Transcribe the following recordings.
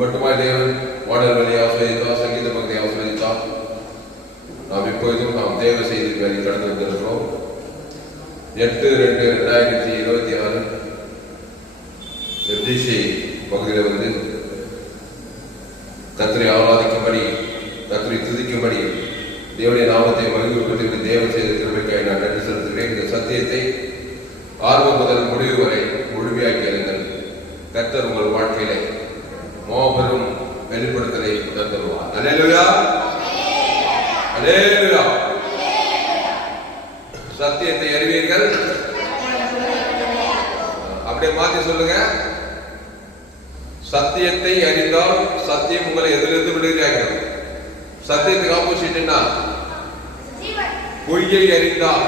மட்டுமாய் தேவன் பாடல்களை ஆசிரியத்தார், சங்கீத பகுதியை ஆசிரியத்தார். நாம் இப்பொழுதும் நாம் தேவ செய்தி வரை கடந்து வந்திருக்கிறோம். 8/2/2026 எப்டிசி பகுதியில் வந்து கர்த்தரை ஆராதிக்கும்படி, கர்த்தரை துதிக்கும்படி, தேவனுடைய நாமத்தை மகிழ்வுபடுத்தி தேவ செய்த கிருபைக்காய் நான் நன்றி செலுத்துகிறேன். இந்த சத்தியத்தை ஆரம்பம் முதல் முடிவு வரை முழுமையாக்கி அறிங்கள். கர்த்தர் உங்கள் வாழ்க்கையிலே மாபெரும் வெளிப்படுத்தலை தருவார். அல்லேலூயா, அல்லேலூயா. சத்தியத்தை அறிவீர்கள். அப்படியே மாத்தி சொல்லுங்க. சத்தியத்தை அறிந்தால் சத்தியம் உங்களை எதிலிருந்து விடுகிறார்கள். சத்தியத்துக்கு ஆப்போசிட் என்ன? பொய்யை அறிந்தால்.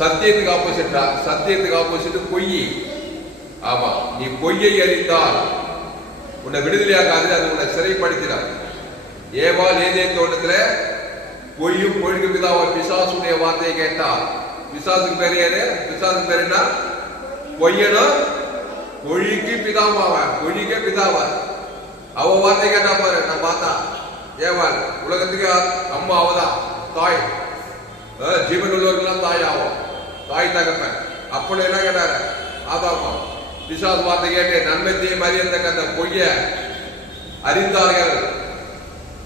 சத்தியத்துக்கு ஆப்போசிட்டா? சத்தியத்துக்கு ஆப்போசிட் பொய். ஆமா, நீ பொய்யை அறிந்தால் உன்னை விடுதலையாக்காது, அது உன்னை சிறைப்படுத்தினார். ஏவாள் ஏதேன் தோட்டத்துல பொய்யும் பொய்க்கு பிதாவா பிசாசுடைய வார்த்தையை கேட்டார். பிசாசுக்கு பேர் யாரு? பிசாசுக்கு பேர் என்ன? பொய்யனா பொய்க்கு பிதாவாவா, பொய்க்கே பிதாவா. அவ வார்த்தை கேட்டா பாரு. நான் பார்த்தா ஏவாள் உலகத்துக்கு அம்மா அவதான் தாய். ஜீவன் உள்ளவர்கள்லாம் தாய் ஆகும், தாய் தகப்பன். அப்படி என்ன கேட்டாரு? ஆதாமா. பிசாசு வார்த்தை கேட்டு நன்மை தீமை அறியத்தக்க அந்த பொய்ய அறிந்தார்கள்.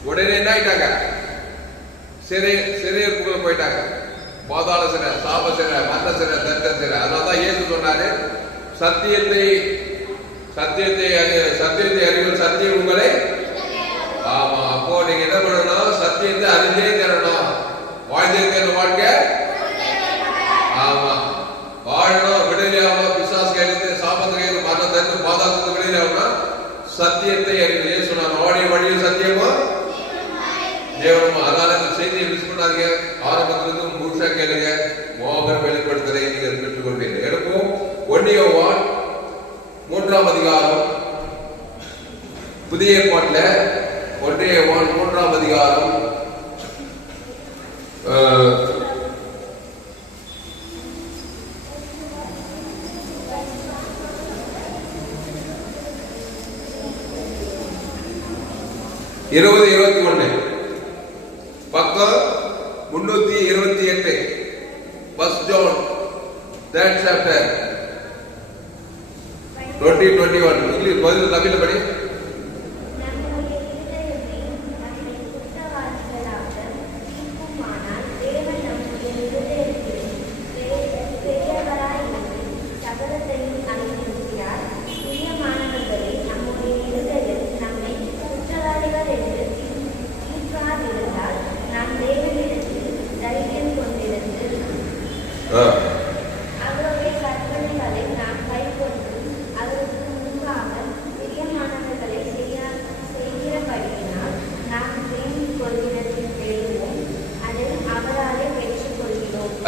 உடனே என்ன ஆயிட்டாங்க? சிறையிருப்புக்குள்ள போயிட்டாங்க. பாதாள சிறை, சாப சிறை, மரண சிறை, தர்க்க சிறை. அதனாலதான் இயேசு சொன்னாரு, சத்தியத்தை அறிவு, சத்தியம் உங்களை. ஆமா, அப்போ நீங்க என்ன பண்ணணும்? சத்தியத்தை அறிந்தே தரணும். வாழ்ந்தே தரணும். வாழ்க்கை ஆமா வாழணும். விடுதலையாகணும். பிசாசு கையிலிருந்து, சாபத்துக்கு கையிலிருந்து, மரணம் தந்து பாதாளத்துக்கு விடுதலையாகணும். சத்தியத்தை அறிவு. ஏன் சொன்னார்? வாடிய வழியும் சத்தியமும் தேவனுமா. அதனால இந்த செய்தியை மிஸ் பண்ணாதீங்க. ஆரம்பத்திலிருந்து முழுசா கேளுங்க. மோகர் வெளிப்படுத்தலை நீங்கள் பெற்றுக் கொள்வீர்கள். எடுப்போம் 1 யோவான் 3ஆம் அதிகாரம். புதிய ஏற்பாட்டில் 1 யோவான் 3ஆம் அதிகாரம் 20-21 பக்கம் 328. First John, that chapter 20-21. English பதில் தமிழ்ல படி.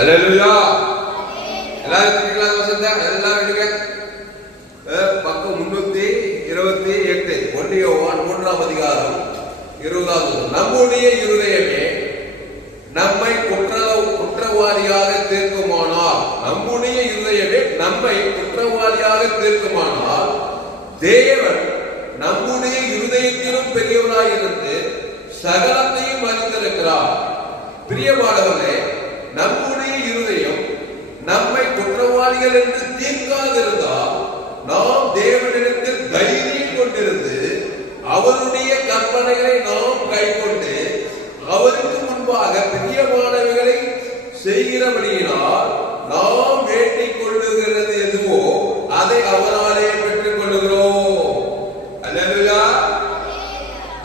அல்லேலூயா. எல்லாரும் திருக்கலாம் வசந்தா எல்லாம் எடுங்க. பக்கம் 328. 1 யோவான் 3ஆம் அதிகாரம் 20வது. நம்முடைய இருதயமே நம்மை குற்றவாளியாக தீர்க்குமானால், நம்முடைய இருதயமே நம்மை குற்றவாளியாக தீர்க்குமானால், தேவன் நம்முடைய இருதயத்திலும் பெரியவராயிருந்து சகலத்தையும் அறிந்திருக்கிறார். பிரியமானவர்களே, நம்முடைய இருதயம் நம்மை குற்றவாளிகள் என்று தீர்க்காதிருந்தால் நாம் தேவனிடத்தில் தைரியம் கொண்டிருந்து அவருடைய கற்பனைகளை நாம் கைக்கொண்டு அவருக்கு முன்பாக பிரியமானவைகளை செய்கிறபடியினால் நாம் வேண்டிக் கொள்ளுகிறது எதுவோ அதை அவராலே பெற்றுக் கொள்ளுகிறோம். அல்லேலூயா,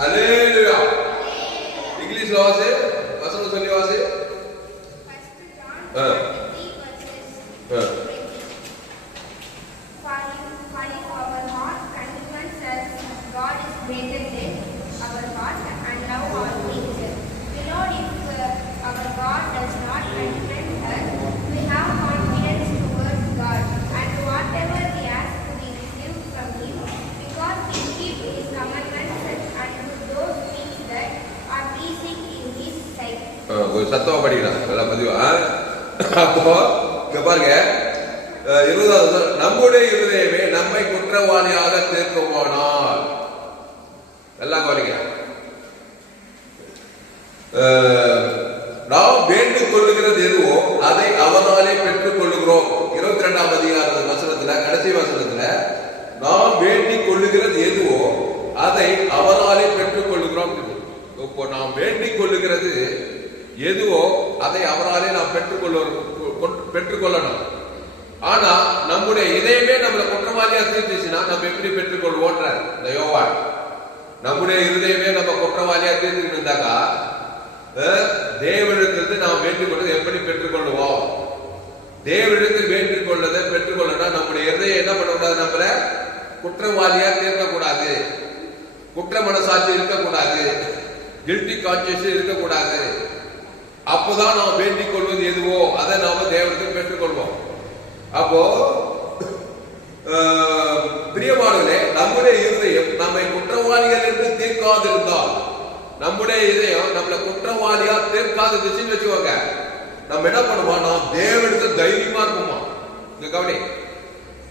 அல்லேலூயா. இங்கிலீஷ்ல வாசி, வசனம் சொல்லி வாசி. சத்தமா படிக்கிறான். நல்லா பதிவா. அப்போ இங்க பாருங்க, 20வது நம்முடைய இருதயமே நம்மை குற்றவாளியாக தீர்க்குமானால், எல்லாம் கவனிங்க, நாம் வேண்டிக் கொள்ளுகிறது எதுவோ அதை அவனாலே பெற்றுக் கொள்ளுகிறோம். 22ஆம் அதிகார வசனத்துல, கடைசி வசனத்துல, நாம் வேண்டிக் கொள்ளுகிறது எதுவோ அதை அவனாலே பெற்றுக் கொள்ளுகிறோம். இப்போ நாம் வேண்டிக் கொள்ளுகிறது எதுவோ அதை அவராலே நாம் பெற்றுக்கொள்ளணும். ஆனா நம்முடைய இதயமே நம்மளை குற்றவாளியா தீர்த்துச்சுன்னா நம்ம எப்படி பெற்றுக்கொள்வோன்ற இந்த யோவான், நம்முடைய இருதயமே நம்ம குற்றவாளியா தீர்த்துக்கிட்டு இருந்தாக்கா தேவனிடத்திலிருந்து நாம் வேண்டிக் கொள்வதை எப்படி பெற்றுக்கொள்வோம்? தேவனிடத்தில் வேண்டிக் கொள்வதை பெற்றுக்கொள்ளணும். நம்முடைய இருதயம் என்ன பண்ணக்கூடாது? நம்மள குற்றவாளியா தீர்க்கக்கூடாது, குற்ற மனசாட்சி இருக்கக்கூடாது, கில்ட்டி கான்சியஸ் இருக்கக்கூடாது. அப்போதான் நாம் வேண்டிக் கொள்வது எதுவோ அதை நாம தேவனிடத்தில் பெற்றுக்கொள்வோம். அப்போ பிரியமானவர்களே, நம்முடைய இருதயம் நம்மை குற்றவாளிகள் என்று தீர்க்காதிருந்தால், நம்முடைய இதயம் நம்மளை குற்றவாளியா தீர்க்காதுன்னு வச்சுக்கோங்க, நம்ம என்ன பண்ணுவோம்? நாம் தேவனிடத்தில் தைரியமா இருக்குமா? இங்க கவனி,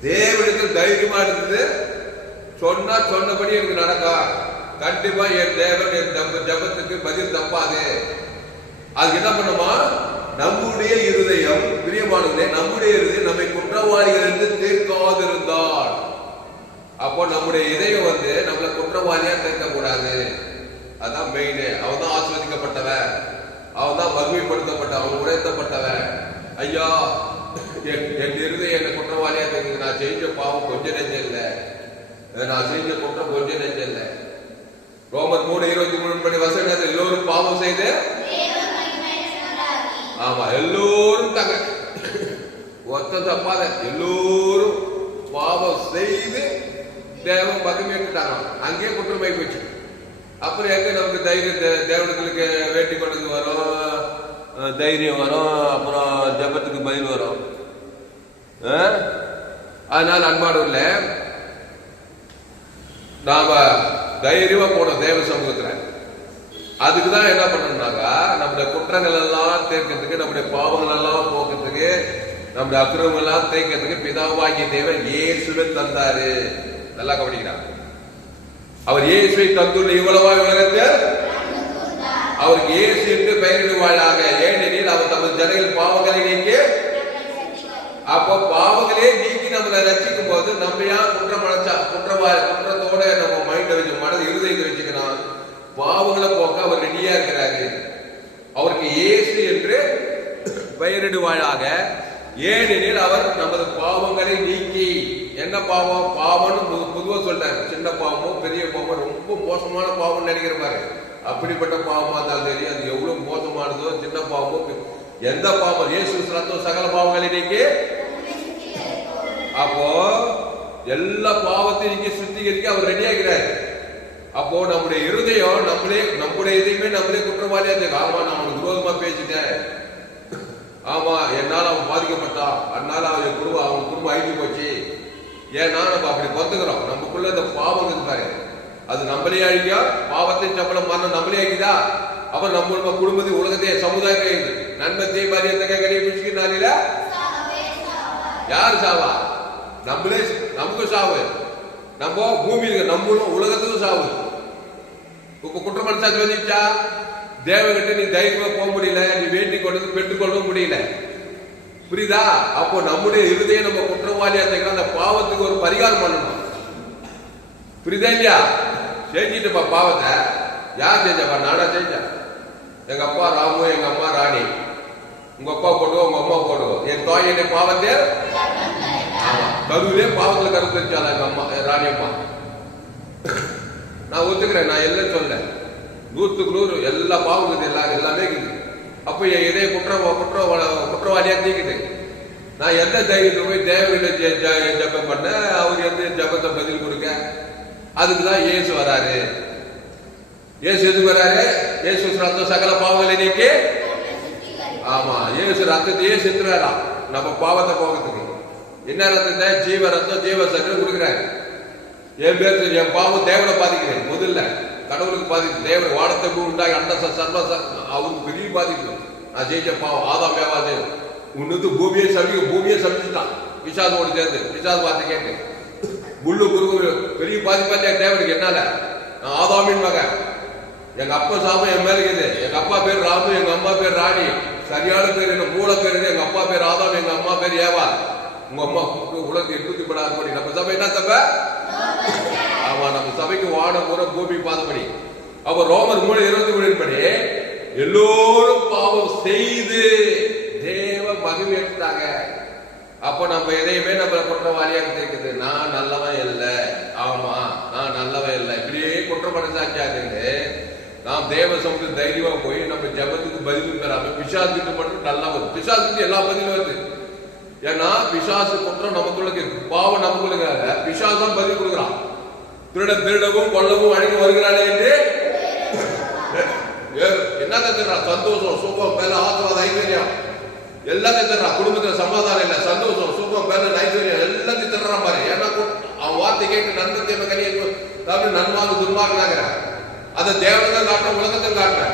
தேவனிடத்தில் தைரியமா இருக்குது சொன்னபடி எனக்கு நடக்கா, கண்டிப்பா என் தேவன் என் ஜபத்துக்கு பதில் தப்பாது. அதுக்கு என்ன பண்ணுமா? நம்முடைய இருதயம், பிரியமானவர்களே, நம்முடைய இருதயம் நம்மை குற்றவாளிகள் என்று தீர்க்காதிருந்தால், அப்போ நம்முடைய இதயம் நம்மளை குற்றவாளியா தீர்க்கக்கூடாது. அதான் மெயின். அவன் தான் ஆஸ்வதிக்கப்பட்டவன், அவன் தான் மகிமைப்படுத்தப்பட்டவன், அவன் உயர்த்தப்பட்டவன். ஐயா, என் இருதயம் என்ன குற்றவாளியா தீர்க்குது, நான் செஞ்ச பாவம் கொஞ்ச நெஞ்சம் இல்லை, நான் செஞ்ச குற்றம் கொஞ்ச நெஞ்சம் இல்லை. ரோமர் 3:23 படி வசனம், எல்லோரும் பாவம் செய்து, ஆமா, எல்லோரும் தங்க ஒத்த தப்பாத எல்லோரும் பாவம் செய்து தேவன் மகிமைட்டாங்க. அங்கே குற்றமாய் போச்சு. அப்புறம் எங்க நமக்கு தைரியம், தேவனுக்கு வேட்டி கொண்டது வரும், தைரியம் வரும், அப்புறம் ஜபத்துக்கு பதில் வரும். அதனால அன்பானவர்களே, நாம தைரியமா போனோம் தேவ சமூகத்துல. அதுக்குதான் என்ன பண்ணணும்னாக்கா, நம்முடைய குற்றங்கள் எல்லாம் தீர்க்கிறதுக்கு, நம்முடைய பாவங்கள் எல்லாம் போக்குறதுக்கு, நம்முடைய அக்கிரமங்கள் எல்லாம் தேய்க்கிறதுக்கு பிதாவாகிய தேவன் இயேசுவை தந்தாரு. நல்லா கவனிக்கிறார். அவர் இயேசுவை தந்துள்ள இவ்வளவா உலகத்தில் அவருக்கு இயேசு என்று பெயரிடுவாளாக, ஏனெனில் அவர் தமது ஜனங்கள் பாவங்களை நீக்கி, அப்போ பாவங்களே நீக்கி நம்மளை ரசிக்கும் போது நம்ம ஏன் குற்றத்தோட நம்ம மைண்ட வச்சு, மனது இருதயத்தை வச்சுக்கணும். பாவங்களை போக்க அவர் ரெடியா இருக்கிறாரு. அவருக்கு இயேசு என்று பெயரிடுவாளாக, ஏனெனில் அவர் நமது பாவங்களை நீக்கி. என்ன பாவம்? பாவம்னு பொதுவா சொல்றாரு. சின்ன பாவமோ பெரிய பாவமோ, ரொம்ப மோசமான பாவம் நினைக்கிற பாரு, அப்படிப்பட்ட பாவமா இருந்தாலும் சரி, அது எவ்வளவு மோசமானதோ, சின்ன பாவமோ, எந்த பாவம், இயேசு ரத்தம் சகல பாவங்களை நீக்கி. அப்போ எல்லா பாவத்தையும் நீக்கி சுத்திகரிக்க அவர் ரெடி ஆகிறாரு. அப்போ நம்முடைய இருதயம் நம்முடைய இதயமே நம்மளே குற்றவாளியா இருக்கு. ஆமா, நான் அவனுக்கு விரோதமா பேசிட்டேன், ஆமா, என்னால அவன் பாதிக்கப்பட்டான், அதனால அவன் குடும்பம் அழிஞ்சு போச்சு. ஏன்னா நம்ம அப்படி பொறுத்துக்கிறோம். நமக்குள்ள இந்த பாவம் இருக்கு பாரு, அது நம்மளே அழிக்கா, பாவத்தை சம்பளம் மரணம் நம்மளே அழிக்குதா. அப்புறம் நம்ம குடும்பத்தை, உலகத்தையே, சமுதாயத்தை நன்மை தீபாவளி எந்த கையை பிடிச்சிக்கினால யாரு சாவா? நம்மளே, நமக்கு சாவு. நம்ம பூமியில நம்மளும் உலகத்துக்கும் சாவு. இப்ப குற்ற மனசாட்சி வந்துச்சா, தேவகிட்ட நீ தைரியமா போக முடியல, நீ வேண்டி கொண்டது பெற்றுக்கொள்ள முடியல. புரியுதா? அப்போ நம்முடைய இருதயம் நம்ம குற்றவாளியா இருக்க, அந்த பாவத்துக்கு ஒரு பரிகாரம் பண்ணணும். புரியுதா இல்லையா? செஞ்சிட்டுப்பா பாவத்தை. யார் செஞ்சப்பா? நானா செஞ்சேன். எங்க அப்பா ராமு, எங்க அம்மா ராணி. உங்க அப்பா போடுவோம், உங்க அம்மா போடுவோம். என் தாய் என்னை பாவத்தை கருவிலே பாவத்துல கருத்துச்சால எங்க அம்மா, ராணி அம்மா. நான் ஒத்துக்கிறேன், நான் எல்லாம் சொல்ல, 100க்கு 100 எல்லா பாவம் எல்லாமே இருக்குது. அப்ப என் இதே குற்றவாளியா தீக்குது. நான் எந்த தைரியத்தை போய் தேவகிட்ட ஜபம் பண்ண, அவர் எந்த ஜபத்தை பதில் கொடுக்க? அதுக்குதான் இயேசு வராரு. இயேசு எதுக்கு வராரு? இயேசு ரத்தம் சகல பாவங்களை நீக்கி. ஆமா, இயேசு ரத்தத்தையே செத்துறாரா நம்ம பாவத்தை போகிறதுக்கு. என்ன ரத்தத்தை? ஜீவ ரத்தம், ஜீவ சக்கரம் கொடுக்குறாரு. என் பேர் என் பாவம் தேவனை பாதிக்கிறேன். முதல்ல கடவுளுக்கு பாதிக்கும். தேவன் வானத்தை உண்டாகி அண்ட சர்வ அவருக்கு பெரிய பாதிக்கும். நான் ஜெயிச்ச பாவம் ஆதாம் வியாபாரம் உன்னது பூமியை சபிச்சுட்டான். பிசாசோடு சேர்ந்து பிசாசு வார்த்தை கேட்டு முள்ளு குறுகு பெரிய பாதிப்பாத்தியா தேவனுக்கு என்னால நான் ஆதாமின் மகன், எங்க அப்பா சாபம் என் மேல இருக்குது, எங்க அப்பா பேர் ராமு, எங்க அம்மா பேர் ராணி, சரியான பேர் என்ன மூல பேர் என்ன, எங்க அப்பா பேர் ஆதாம், எங்க அம்மா பேர் ஏவா, உங்க அம்மா உலகத்தை எட்நூத்தி படாத படி நம்ம சபை என்ன சபை? ஆமா, நம்ம சபைக்கு வானம் பூரா பூமி பாதப்படி. அப்ப ரோமர் 3:23 படி எல்லோரும் பாவம் செய்து தேவ மகிமைட்டாங்க. அப்ப நம்ம எதையுமே நம்மள குற்றவாளியாக இருக்குது. நான் நல்லவன் இல்லை, ஆமா நான் நல்லவன் இல்லை, இப்படியே குற்றப்பட சாட்சியாகுது. நாம் தேவ சமூகத்து தைரியமா போய் நம்ம ஜபத்துக்கு பதிலும் பெறாம பிசாசுக்கு மட்டும் நல்லா வருது. பிசாசுக்கு எல்லா பதிலும் வருது. ஏன்னா பிசாசு குற்றம் நமக்குள்ள பாவம் நமக்குள்ள பிசாசு தான் பதில் கொடுக்குறான். திருடவும் கொல்லவும் அழிவு வருகிறானே என்று என்ன தந்துடுறான்? சந்தோஷம், சுகம், மேல ஆசீர்வாதம், ஐஸ்வர்யம் எல்லாத்தையும் தர்றான். குடும்பத்துல சமாதானம் இல்ல, சந்தோஷம், சுகம், மேல ஐஸ்வர்யம் எல்லாத்தையும் தர்றான் பாரு. ஏன்னா அவன் வார்த்தை கேட்டு நன்மை தேவை கனியை நன்மார்க்கு துன்மார்க்காகிறான். அதை தேவதான் காட்டுற, உலகத்தை காட்டுற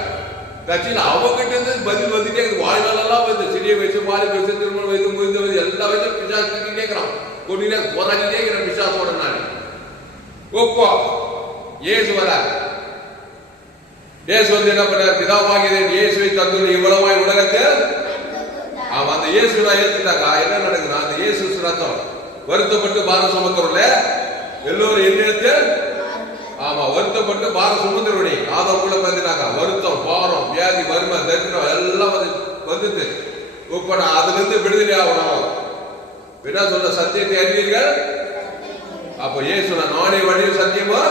கட்சியில் அவகிட்ட இருந்து பதில் வந்துட்டே இருக்குது. வாழ்நாளெல்லாம் வந்து சிறிய வயசு, வாலி வயசு, திருமண வயசு, முதிர்ந்த வயசு எல்லா வயசும் பிசாசு கேட்கிறான். கொண்டினே போராடிட்டே இருக்கிற பிசாசோட நான் ஒப்போ ஏசு வர இயேசு வந்து என்ன பண்றாரு? பிதாவாகிய இயேசுவை தந்துள்ள இவ்வளவாய் உலகத்தில் அவன் அந்த இயேசு நான் ஏத்துட்டாக்கா என்ன நடக்குது? அந்த இயேசு ரத்தம் வருத்தப்பட்டு பாரம் சுமக்கிறோம்ல எல்லோரும் என்ன? ஆமா, வருத்தப்பட்டு பாரம் சுமந்துருவனே ஆதம் கூட பார்த்துட்டாக்கா வருத்தம், பாரம், வியாதி, வறுமை, தரித்திரம் எல்லாம் வந்துட்டு இப்ப நான் அதுல இருந்து விடுதலை ஆகணும். என்ன சொல்ற? சத்தியத்தை அறிவீர்கள். அப்போ இயேசு நானே வழியில் சத்தியமா.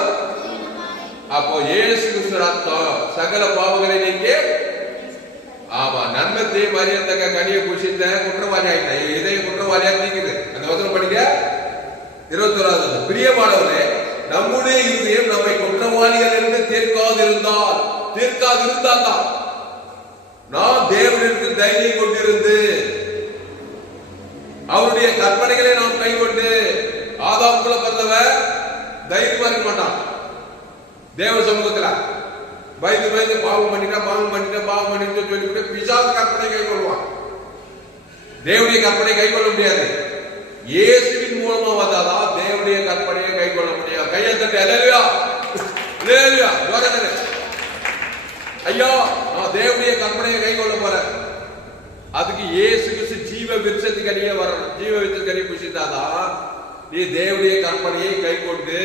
அப்போ இயேசு கிறிஸ்து ரத்தம் சகல பாவங்களை நீக்கி ஆமா நன்மத்தை மரியத்தக்க கனியை புசித்த குற்றவாளி ஆயிட்டேன். இதய குற்றவாளியா நீக்குது. அந்த வசனம் படிக்க 21வது. பிரியமானவரே, நம்முடைய இருதயம் நம்மை குற்றவாளிகள் என்று தீர்க்காதிருந்தால் தான் நாம் தேவனிற்கு தைரியம் கொண்டிருந்து அவருடைய கற்பனைகளை நாம் கைக்கொண்டு ஆதாமுக்குள்ள பிறந்தவன் தைரியமா இருக்க மாட்டான். தேவ சமூகத்துல பயந்து பாவம் பண்ணிட்டு சொல்லிவிட்டு பிசாசு கற்பனை கை கொள்வான். தேவனுடைய கற்பனை கை கொள்ள முடியாது. இயேசுவின் மூலமா வந்தாதான் தேவனுடைய கற்பனையை கை கொள்ள முடியாது. கையை தட்டி அல்லேலூயா அல்லேலூயா ஐயா, நான் தேவனுடைய கற்பனையை கை கொள்ள போறேன். அதுக்கு இயேசு கிறிஸ்து ஜீவ விருட்சத்துக்கு அடியே வரணும். ஜீவ விருட்சத்துக்கு அடியே புசித்தாதான் நீ தேவனுடைய கற்பனையை கை கொண்டு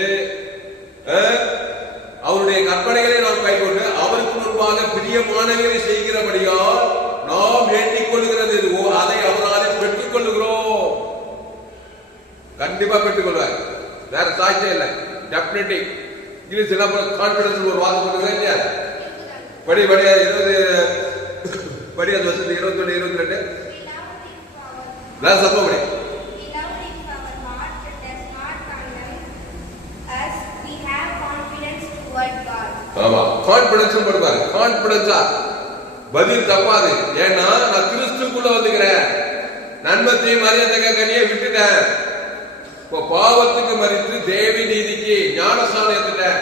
அவருடைய கற்பனைகளை நாம் கை கொண்டு அவருக்கு முன்பாக பிரியமானவர்களை செய்கிறபடியால் நாம் வேண்டிக் கொள்கிறது எதுவோ அதை அவராலே பெற்றுக் கொள்ளுகிறோம். கண்டிப்பா பெற்றுக் கொள்வார். வேற சாட்சியம் இல்லை. டெபினிட்டி இங்கிலீஷ் என்ன கான்பிடன்ஸ் ஒரு வார்த்தை போட்டுக்கிறேன். படி 20 படி அந்த வருஷத்துக்கு 21 22 சப்ப படி. ஆமா, கான்பிடன்ஸ் போடுவாரு. கான்பிடன்ஸா பதில் தப்பாது. ஏன்னா நான் கிறிஸ்துக்குள்ள வந்துக்கிறேன். நன்மத்தை மரியாதை கனியை விட்டுட்டேன். இப்போ பாவத்துக்கு மறித்து தேவி நீதிக்கு ஞானஸ்தானம் ஏத்துட்டேன்.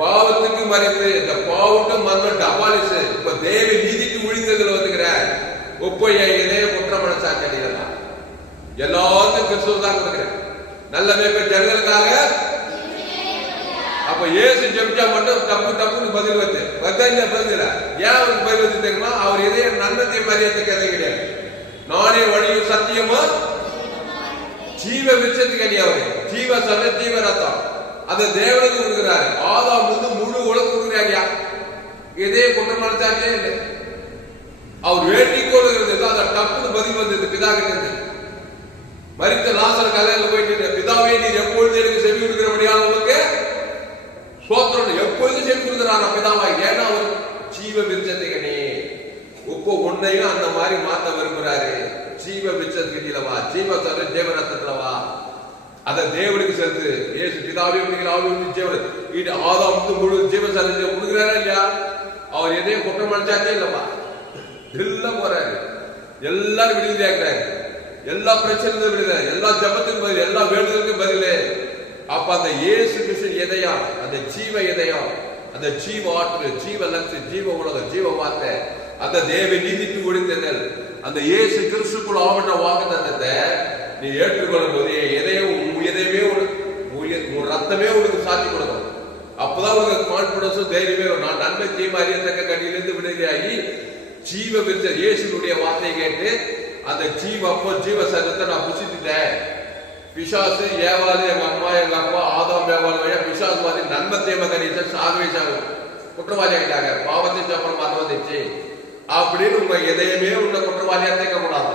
பாவத்துக்கு மறித்து இந்த பாவட்டும் மரணம் டபாலிஸ் இப்ப தேவி நீதிக்கு ஒழிந்ததுல வந்துக்கிறேன். ஒப்போ என் இதய குற்ற மனசாக்கடிகள் எல்லாத்தையும் கிறிஸ்துவ தான் கொடுக்கிறேன். நல்ல மேற்ப ஜனங்களுக்காக. அப்ப இயேசு ஜெபிச்சா மட்டும் தப்புன்னு பதில் வந்து பதில் ஏன் அவருக்கு பதில் வந்து தெரியுமா? அவர் இதய நன்மத்தை மரியாதைக்கு எதை கிடையாது. நானே வழியும் சத்தியமா ஜீவ விருட்சத்துக்கு அடி அவரு ஜீவ சன ஜீவ ரத்தம் அந்த தேவனுக்கு கொடுக்கிறாரு. ஆதாம் வந்து முழு உலகம் கொடுக்கிறாரியா. இதே குற்றமடைச்சாலே இல்லை. அவர் வேண்டிக் கொள்கிறது அந்த டப்புன்னு பதில் வந்தது பிதா கிட்ட. மரித்த லாசர் கலையில போயிட்டு பிதாவே நீர் எப்பொழுது எனக்கு செவி கொடுக்கிறபடியான உங்களுக்கு சோத்திரம் எப்பொழுது செவி கொடுக்கிறாரா பிதாவாய். ஏன்னா அவர் ஜீவ விருட்சத்தை கனி உப்பு உன்னையும் அந்த மாதிரி மாத்த விரும்புறாரு. ஜீவ விருட்சத்துக்கு இல்லவா, ஜீவ சன தேவரத்தவா அத தேவனுக்கு சேர்த்து இயேசு பிதாவே ஆதாம் முழு ஜீவ சன கொடுக்கிறாரா இல்லையா? அவர் எதையும் குற்றம் அடிச்சாச்சே இல்லப்பா. எல்லாம் போறாரு. எல்லாரும் விடுதலையாக்குறாரு. எல்லா பிரச்சனைக்கும் விடுதலை, எல்லா ஜபத்துக்கும் பதில், எல்லா வேண்டுதலுக்கும் பதில். அப்ப அந்த இயேசு கிறிஸ்து எதையா, அந்த ஜீவ எதையா, அந்த ஜீவ ஆற்று, ஜீவ லட்சு, ஜீவ உலகம், ஜீவ வார்த்தை, அந்த தேவ நீதிக்கு ஒழிந்ததல், அந்த இயேசு கிறிஸ்துக்குள் ஆவண வாக்குத்தத்தத்தை நீ ஏற்றுக்கொள்ளும் போது எதையுமே உன் ரத்தமே உனக்கு சாட்சி கொடுக்கும். அப்பதான் உனக்கு கான்பிடன்ஸும் தைரியமே வரும். நான் நன்மை தீமை அறியத்தக்க கண்ணிலிருந்து விடுதலையாகி ஜீவ விருத்த இயேசுடைய வார்த்தையை கேட்டு அந்த ஜீவ சரத்தை நான் புசித்துட்டேன். பிசாசு ஏவாது எங்க அம்மா எங்க அப்பா ஆதாம் ஏவாது வழியா பிசாசு மாதிரி நன்மை தீமை கணித்த சாகவே குற்றவாளி ஆகிட்டாங்க. பாவத்தை சாப்பிட மரணம் வந்துச்சு அப்படின்னு உங்க எதையுமே உள்ள குற்றவாளியா தேக்க கூடாது.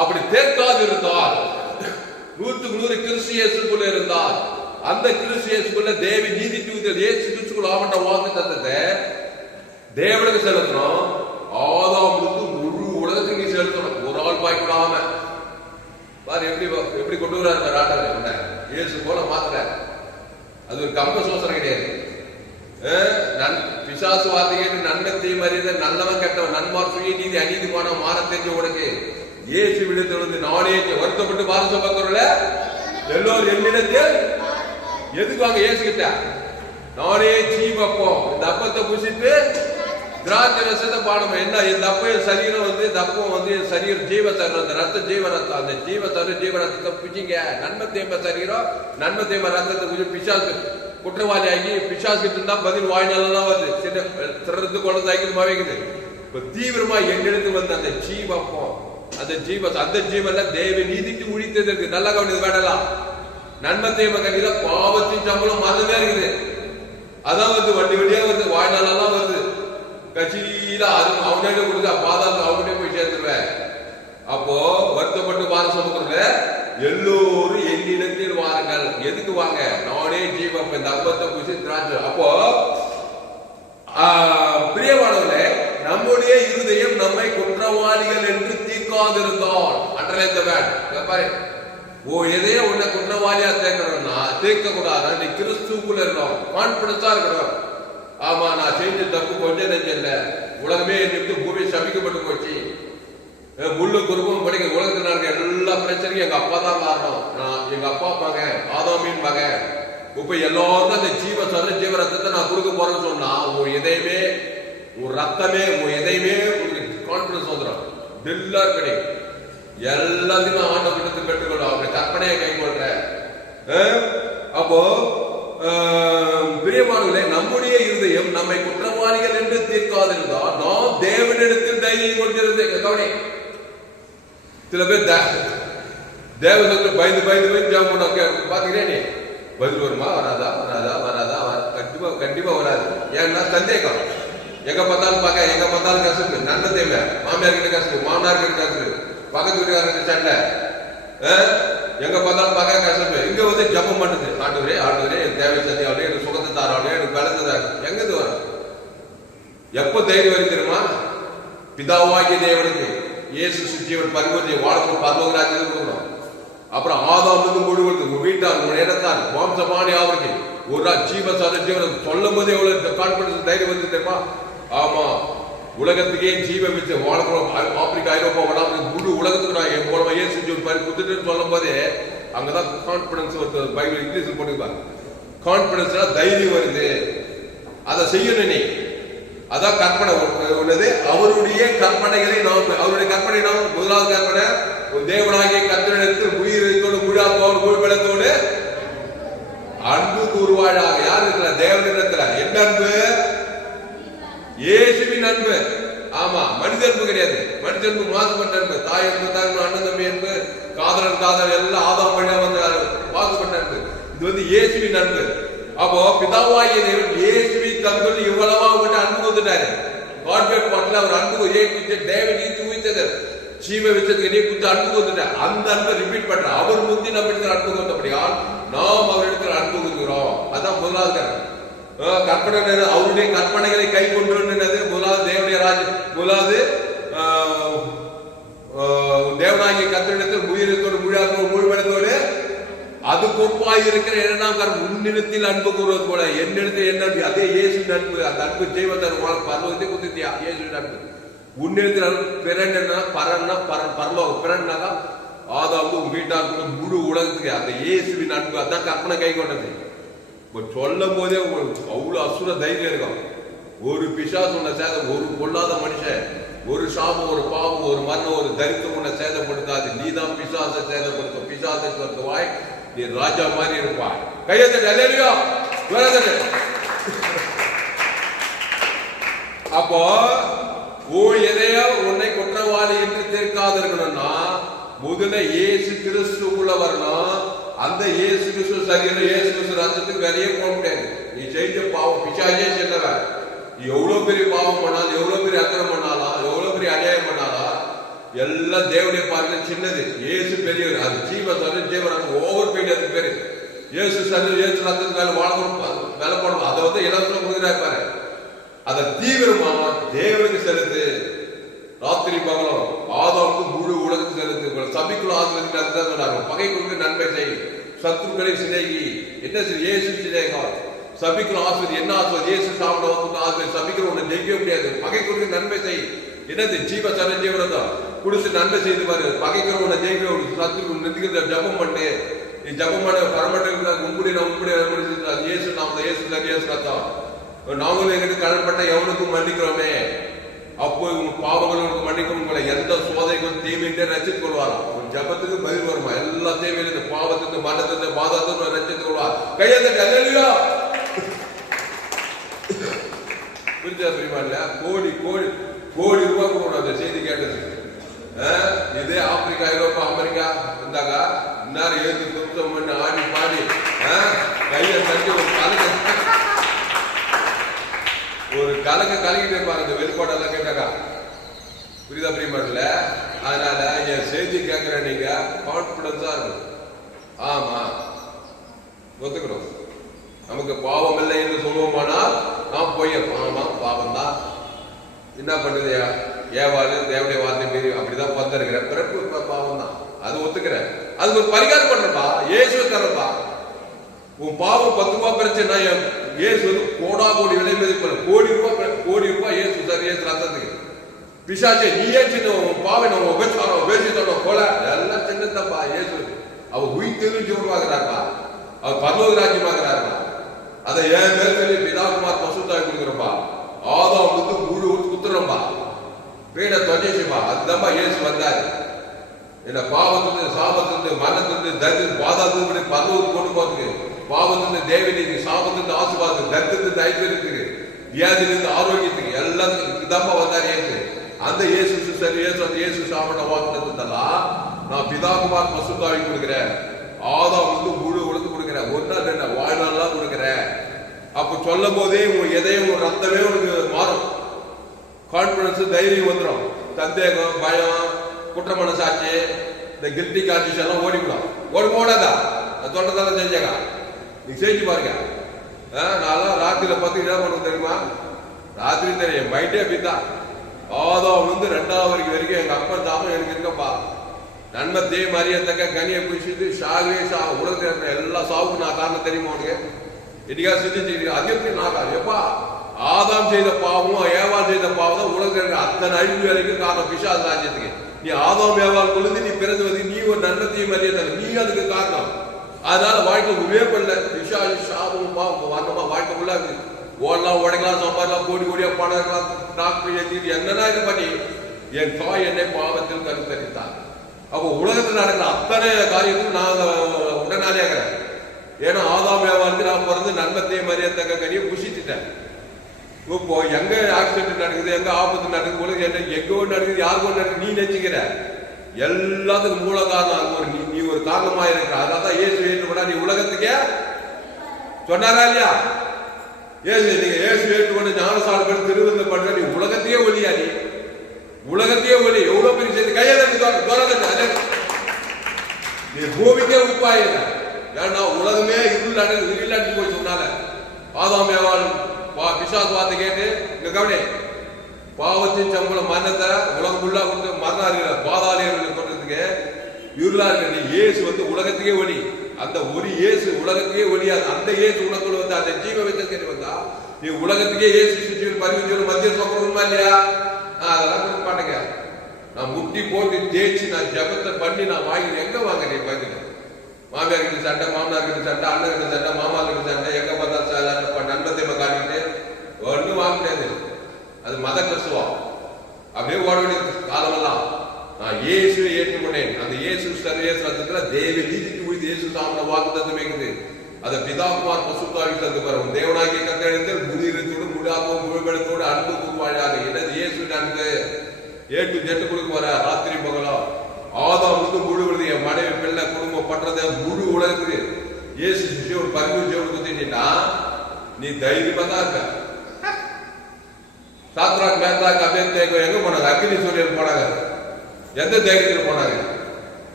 அப்படி தேக்காது இருந்தால் 100% கிறிஸ்து இயேசுக்குள்ள இருந்தால் அந்த கிறிஸ்து இயேசுக்குள்ள தேவி நீதி தூதர் இயேசு கிறிஸ்துக்குள்ள ஆவண்ட வாக்கு தந்தத்தை தேவனுக்கு செலுத்தணும். ஆதாமுக்கு முழு உலகத்துக்கு நீ செலுத்தணும். ஒரு ஆள் பாய்க்கூடாம பாரு எப்படி கொண்டு வர்றாரு ஆண்டவர். இயேசு போல மாத்தல. அது ஒரு கம்ப சோசனை கிடையாது. பிசாசு வார்த்தைக்கு நன்மை தீமை அறிந்த நல்லவன் கெட்டவன் நன்மார் சுய நீதி அநீதிமான மான தெரிஞ்ச உனக்கு இயேசு விடுத்து நானே வருத்தப்பட்டு பாரச பக்கத்துல எல்லோரும் என்னிடத்தில் எதுக்கு வாங்க இயேசு கிட்ட நானே ஜீவப்பம் இந்த அப்பத்தை புசித்து திராட்சை ரசத்தை பாடணும். என்ன இந்த அப்ப சரீரம் இந்த அப்பம் சரீரம் ஜீவ தரும். அந்த ரத்த ஜீவ ரத்தம் அந்த ஜீவ ரத்தத்தை புச்சிங்க. நன்மை தீமை சரீரம் நன்மை தீமை ரத்தத்தை புசி பிசாசு குற்றவாளி ஆகி பிசாசு கிட்ட இருந்தா பதில் வாய்நாளெல்லாம் வருது. சிறந்து குழந்தைக்கு வைக்குது. இப்ப தீவிரமா எங்கெடுத்து அந்த ஜீவப்பம் அந்த ஜீவன்ல தேவ நீதிக்கு உழித்தது இருக்கு. நல்லா கவனிது வேடலாம். நன்மை தீமை கண்டிப்பா பாவத்தின் சம்பளம் மறந்துட்டே இருக்குது. அதான் வண்டி வண்டியா வாழ்நாளெல்லாம் வருது. கட்சியில அது அவனே கொடுத்தா பாதாளம் அவனே போய் சேர்த்துருவேன். அப்போ வருத்தப்பட்டு வார சமுத்திரத்துல எல்லோரும் என்னிடத்தில் வாருங்கள். எதுக்கு வாங்க? நானே ஜீவம் இந்த அப்பத்தை பூசி திராட்சை. அப்போ பிரியமானவர்களே, நம்முடைய இருதயம் நம்மை குற்றவாளிகள் என்று தீர்க்காதிருந்தால் பாரு எதையோ உன்னை குற்றவாளியா தேக்கணும்னா தீர்க்க கூடாது. நீ கிறிஸ்துக்குள்ள இருக்கணும், கான்பிடன்ஸா இருக்கணும். ஆமா நான் செஞ்ச தப்பு கொஞ்சம் நெஞ்சல்ல, உலகமே என்னை பூமி சபிக்கப்பட்டு போச்சு, முள்ளு குறுக்கும் படிக்க உலகத்தில் நடக்க எல்லா பிரச்சனையும் எங்க அப்பா தான் காரணம். நான் எங்க அப்பா மகன் ஆதாமின் மகன். இப்ப எல்லாரும் அந்த ஜீவ ரத்தத்தை நான் கொடுக்க போறேன்னு சொன்னா உன் எதையுமே உன் ரத்தமே உன் எதையுமே உங்களுக்கு கான்பிடன்ஸ் வந்துடும். டெல்லா கிடையாது. எல்லாத்தையும் நான் ஆண்ட விடுத்து பெற்றுக்கொள்ளும். அப்படி கற்பனையை கை கொள்றேன். அப்போ பிரியமானவர்களே, நம்முடைய இருதயம் நம்மை குற்றவாளிகள் என்று தீர்க்காதிருந்தால் நாம் தேவனிடத்தில் தைரியம் கொண்டிருந்தேன். கவனி, சில பேர் தேவதற்கு பயந்து பயந்து பயந்து ஜாம் பண்ண பாத்துக்கிறேன். நீ பதில் வருமா? வராதா வராதா வராதா? கண்டிப்பா கண்டிப்பா வராது. ஏன்னா சந்தேகம். எங்க பார்த்தாலும் பார்க்க, எங்க பார்த்தாலும் கசப்பு. நன்மை தேவை. மாமியார் கிட்ட கசப்பு, மாமனார் கிட்ட கசப்பு, பக்கத்து வீட்டுக்காரர்கிட்ட சண்டை, எங்க பார்த்தாலும் பார்க்க கசப்பு. இங்க ஜபம் பண்ணுது. ஆண்டவரே ஆண்டவரே என் தேவை சத்தியாவே, எனக்கு சுகத்தை தாராவே, எனக்கு பலத்தை தாரு. எங்கது வரும்? எப்ப தைரியம் வரும் தெரியுமா? பிதாவாகிய தேவனுக்கு இயேசு ஜீவன் பரிவர்த்தி வாழ்க்கை பரலோகராஜ்யத்துக்கு கொடுக்கணும். அப்புறம் ஆதாமுக்கு முழுவதும் உங்க வீட்டார் உங்க இடத்தார் மாம்சமானி அவருக்கு ஒரு ஜீவன் சொல்லும் போதே எவ்வளவு கான்பிடன்ஸ் தைரியம் வந்து தெரியுமா? ஆமா, உலகத்துக்கே ஜீவ வச்சு வாழ்க்கிறோம். ஆப்பிரிக்கா ஐரோப்பா வடாம முழு உலகத்துக்கு நான் என் மூலமா இயேசு ஜீவன் குத்துட்டு சொல்லும் போதே அங்கதான் கான்பிடன்ஸ் வருது. பைபிள் இங்கிலீஷ் போட்டுக்கலாம். கான்பிடன்ஸ்னா தைரியம் வருது. அதை செய்யணும் நீ. அதான் கற்பனை உள்ளது. அவருடைய கற்பனைகளை நாம், அவருடைய கற்பனை நாம் முதலாவது கற்பனை தேவனாகிய கர்த்தரிடத்தில் உயிரோடு முழாப்போடு முழுபலத்தோடு அன்பு கூறுவாழாக. யார் இருக்கிற? தேவனிடத்துல. என்ன அன்பு? இயேசுவின் அன்பு. ஆமா, மனித அன்பு கிடையாது. மனித அன்பு மாசுபட்ட அன்பு. தாய் அன்பு, தாய் அண்ணன் தம்பி அன்பு, காதலன் காதல் எல்லாம் ஆதாம் வழியா வந்து மாசுபட்ட அன்பு. இது இயேசுவின் அன்பு. அப்போ பிதாவாகிய தேவன் இயேசுவின் தன்பு இவ்வளவா உங்கள்கிட்ட அன்பு வந்துட்டாரு. காட்பேட் பாட்டில் அவர் அன்பு தேவன் நீ தூய்த்தது ஜீவ வச்சதுக்கு நீ குத்து அன்பு வந்துட்ட. அந்த அன்பை ரிப்பீட் பண்ற. அவர் முந்தி நம்ம இடத்துல அன்பு வந்தபடியால் நாம் அவரிடத்தில் அன்பு கொடுக்கிறோம். அதான் முதலாவது கற்பனை. அவருடைய கற்பனைகளை கை கொண்டு முதலாவது தேவனுடைய ராஜ முதலாவது தேவனாகிய கர்த்தரிடத்தில் உயிரத்தோடு முழுவதோடு அது கொப்பாய் இருக்கிற இரண்டாம் உன்னிடத்தில் அன்பு கூறுவது போல என்னிடத்தில் என்ன அன்பு? அதே இயேசுவின் அன்பு. அந்த அன்பு ஜெய்வத்தன் பரலோகத்தை குத்தியா இயேசுவின் அன்பு. உன்னிடத்தில் பிறன்னா பரன்னா பரலோகம் பிறன்னாக்கா ஆதாவது உங்க வீட்டாருக்கு முழு உலகத்துக்கு அந்த இயேசுவின் அன்பு. அதான் கற்பனை கை கொண்டது. இப்ப சொல்லும் போதே உங்களுக்கு அவ்வளவு அசுர தைரியம் இருக்கும். ஒரு பிசாசு உன்னை சேதம், ஒரு கொள்ளாத மனுஷன் ஒரு சாபம், ஒரு பாவம், ஒரு மரணம், ஒரு தரித்திரம் உன்னை சேதப்படுத்தாது. நீ தான் பிசாசை சேதப்படுத்தும். பிசாசை துரத்துவாய், நீ ராஜா மாதிரி இருப்பாய். கையெழுத்து அல்லேலூயா. அப்போ எதையோ உன்னை குற்றவாளி என்று தீர்க்காது இருக்கணும்னா முதல்ல இயேசு கிறிஸ்துக்குள்ள வரணும். அந்த இயேசு கிறிஸ்து சரீரம், இயேசு கிறிஸ்து ரத்தத்துக்கு வெளியே போக முடியாது. நீ செஞ்ச பாவம் பிசாசே செல்லவன். நீ எவ்வளவு பெரிய பாவம் பண்ணாலும், எவ்வளவு பெரிய அக்கிரமம் பண்ணாலும், எவ்வளவு பெரிய அநியாயம் பண்ணாலும் எல்லாம் தேவனுடைய பார்வையில சின்னது. இயேசு பெரியவர். அது ஜீவன் ஓவர் போயிட்டு அதுக்கு பேரு இயேசு சரீரம், இயேசு ரத்தத்துக்கு மேல வாழணும், வேலை போடணும். அதை வந்து இலவசம் கொடுக்குறாரு பாரு. அதை தீவிரமா தேவனுக்கு செலுத்து. ராத்திரி பகலும் ஆதாமுக்கு முழு உலகத்துக்கு செலுத்து. சபைக்குள்ள ஆசிரியர் பகைக்குழுக்கு நன்மை செய், சத்துருக்களை சிநேகி. என்ன இயேசு சிநேகா. சபைக்குள்ள ஆசிரியர் என்ன ஆசிரியர்? இயேசு சாப்பிட வந்து ஆசிரியர். சபைக்குள்ள ஒண்ணு ஜெயிக்க முடியாது. பகைக்குழுக்கு நன்மை செய். என்னது ஜீவ சரஞ்சீவனம் குடிச்சு நன்மை செய்து பாரு. பகைக்கிற உன்னை ஜெயிக்க சத்துரு நிறுத்திக்கிற ஜபம் பண்ணு. நீ ஜபம் பண்ண பரமட்ட உங்களுடைய இயேசு நாம இயேசு இயேசு ரத்தம். நாங்களும் எங்கிட்ட கடன்பட்ட எவனுக்கும் மன்னிக்கிறோமே, அப்போ உங்க பாவங்களுக்கு மன்னிக்கும். உங்களை எந்த சோதனைக்கும் தீமையின்றே ரசித்துக் கொள்வாராம். உன் ஜபத்துக்கு பதில் வருமா? எல்லா தீமையிலிருந்து, பாவத்திலிருந்து, மரணத்திலிருந்து, பாதத்திலிருந்து ரசித்துக் கொள்வார். கையெழுத்து அல்லேலூயா. புரிஞ்சா பிரிமான்ல? கோடி கோடி கோடி ரூபாய் கொடுக்கணும் அந்த செய்தி கேட்டது. இதே ஆப்பிரிக்கா, ஐரோப்பா, அமெரிக்கா இருந்தாங்க. இன்னாரும் எழுதி சுத்தம் பண்ணி ஆடி பாடி கையை தட்டி ஒரு கலக்கிட்டு இருப்பாங்க. இந்த வெளிப்பாடெல்லாம் கேட்டாக்கா புரியுதா பிரிமான்ல? அதனால என் செய்தி கேட்கிற நீங்க கான்பிடன்ஸா இருக்கும். ஆமா ஒத்துக்கணும். நமக்கு பாவம் இல்லை என்று சொல்லுவோமானால் நான் போய் ஆமா பாவம் தான். என்ன பண்ணுது? ஏவாளு தேவனுடைய வார்த்தை மீறி அப்படிதான் பார்த்திருக்கிற பிறப்பு பாவம் தான். அது ஒத்துக்கிறேன். அதுக்கு ஒரு பரிகாரம் பண்றப்பா. இயேசு தரப்பா. உன் பாவம் 10 ரூபாய் பிரச்சனை. இயேசு வந்து கோடா கோடி விலை மதிப்பு. கோடி ரூபாய் இயேசு சார் இயேசு ரத்தத்துக்கு. பிசாசே நீயே சின்ன பாவம், உபச்சாரம், உபேசித்தோம், கொலை எல்லாம் சின்னதப்பா. இயேசு அவர் உயிர் தெரிஞ்சு உருவாக்குறாருப்பா. அவர் பரலோக ராஜ்யமாக்குறாருப்பா. அதை ஏன் மேல் சொல்லி பிதாகுமார் பசுத்தாய் கொடுக்குறப்பா. ஆதாம் வந்து முழு குத்துறப்பா. வீட தொலைச்சுப்பா. அதுதான்ப்பா இயேசு வந்தாரு. என்ன பாவத்திலிருந்து, சாபத்திலிருந்து, மரணத்திலிருந்து, தரித்திரம், பாதாளத்திலிருந்து பரலோகத்துக்கு கொண்டு போறதுக்கு. பாவத்திலிருந்து தேவனுக்கு, சாபத்திலிருந்து ஆசீர்வாதத்துக்கு, தரித்திரத்திலிருந்து ஐஸ்வர்யத்துக்கு, வியாதியிலிருந்து ஆரோக்கியத்துக்கு எல்லாத்துக்கும் இதாப்பா வந்தார் இயேசு. அந்த இயேசு இயேசு சாப்பிட வாக்குத்தத்தெல்லாம் நான் பிதாகுமார் பசுத்தாய் கொடுக்கிறேன். ஆதாம் வந்து முழு உலகத்துக்கு கொடுக்கிறேன். ஒரு நாள் 2 வாழ்நாள்லாம் கொடுக்கிறேன். அப்ப சொல்லும் போதே உன் எதையும் ஒரு ரத்தமே உனக்கு மாறும். கான்பிடன்ஸ், தைரியம் வந்துடும். சந்தேகம், பயம், குற்ற மனசாட்சி, இந்த கில்டி கான்சியஸ் எல்லாம் ஓடிவிடும். ஓடாதா? சொல்றதெல்லாம் செஞ்சாங்க. நீங்க செஞ்சு பாருங்க. நான் ராத்திரியில பார்த்து என்ன பண்ண தெரியுமா? ராத்திரி தெரியும் மைண்டே அப்படித்தான். ஆதாம் வந்து 2வது வரைக்கும் எங்க அப்பா தாமம் எனக்கு இருக்கப்பா. நன்மை தே மரியத்தக்க கனியை குடிச்சிட்டு சாகவே உலகத்தில் எல்லா சாவுக்கு நான் காரணம் தெரியுமா உனக்கு? இன்னைக்கா சிந்திச்சு அது எப்படி நான் எப்பா ஆதாம் செய்த பாவமும் ஏவாள் செய்த பாவம் தான் உலகத்தில் அத்தனை அழிவு வரைக்கும் காரணம் பிசாசு ராஜ்யத்துக்கு. நீ ஆதாம் ஏவாள் கொழுந்து நீ பிறந்து வந்து நீ ஒரு நன்மை மரியாதை நீ அதுக்கு காரணம். அதனால வாழ்க்கை உருவே பண்ணல. பிசாசு சாபம் பாவம் வந்தமா வாழ்க்கை உள்ள ஓடலாம், உடைக்கலாம், சம்பாடலாம், கோடி கோடியா பணம் இருக்கலாம், டாக்டர் ஏற்றி என்னன்னா இது பண்ணி என் தாய் என்னை பாவத்தில் கருத்தரித்தார். அப்போ உலகத்தில் நடக்கிற அத்தனை காரியத்துக்கும் நான் உடனாலே ஆகிறேன். ஏன்னா ஆதாம் ஏவாளுக்கு நான் பிறந்து நன்மத்தை மரியாதை கனியை புஷிச்சுட்டேன். இப்போ எங்க ஆக்சிடென்ட் நடக்குது, எங்க ஆபத்து நடக்குது, உலகம் என்ன எங்கோ நடக்குது, யாருக்கோ நடக்குது நீ நினைச்சுக்கிற. எல்லாத்துக்கும் மூல காரணம் நீ ஒரு காரணமா இருக்கிற. அதனாலதான் இயேசு ஏற்றுக்கொண்டா நீ உலகத்துக்கே சொன்னாரா இல்லையா? நீங்க இயேசு ஏற்றுக்கொண்டு ஞானசாரம் பண்ணி திருவிழா பண்ற நீ உலகத்தையே ஒலியா? நீ உலகத்தையே ஒலி. எவ்வளவு பெரிய சேர்த்து கையாள நீ பூமிக்கே உப்பாயிர. ஏன்னா உலகமே இருள் அடிச்சு போய் சொன்னால ஆதாம் ஏவாள் பிசாசு வார்த்தை கேட்டு இங்க கவனி பாவத்தின் சம்பளம் மரணத்தை உலகம் ஃபுல்லா கொடுத்து மரணம் பாதாளியர்கள் கொண்டதுக்கு இருளா இருக்க. நீ இயேசு வந்து உலகத்துக்கே ஒளி. அந்த ஒளி இயேசு உலகத்துக்கே ஒளியாது. அந்த இயேசு உலகத்துல வந்து அந்த ஜீவ வச்சதுக்கு வந்தா நீ உலகத்துக்கே இயேசு பரிவு மத்திய சொல்லணுமா இல்லையா? அதெல்லாம் கொடுக்க மாட்டேங்க. நான் முட்டி போட்டு தேய்ச்சி நான் ஜபத்தை பண்ணி நான் வாங்கி எங்க வாங்குறேன்? பாக்குறேன் மாமியார் கிட்ட சண்டை, மாமனார் கிட்ட சண்டை, அண்ணன் கிட்ட சண்டை, மாமா கிட்ட சண்டை, எங்க பார்த்தா நண்பத்தை காட்டிட்டு ஒன்னும் வாங்க முடியாது. அது மத கிறிஸ்துவம். அப்படியே ஓட வாங்கி தந்து பாருங்க. தேவனாகிய கர்த்தரிடத்தில் முதிரத்தோடு முழாகவும் முழுபலத்தோடு அன்பு கூறுவாயாக. என்னது இயேசு அன்பு ஏட்டு ஜெட்டு கொடுக்க வர ராத்திரி பகலா ஆதாம் வந்து முழு என் மனைவி பிள்ளை குடும்பம் பண்றத முழு உலகத்துக்கு இயேசு ஒரு 13 ஜெவன் குத்திட்டா நீ தைரியமா தான் இருக்க. சாத்ராக் மேத்ராக் அபேத்நேகோ எங்க போனாங்க? அக்னி சூரியன் போனாங்க. எந்த தைரியத்தில் போனாங்க?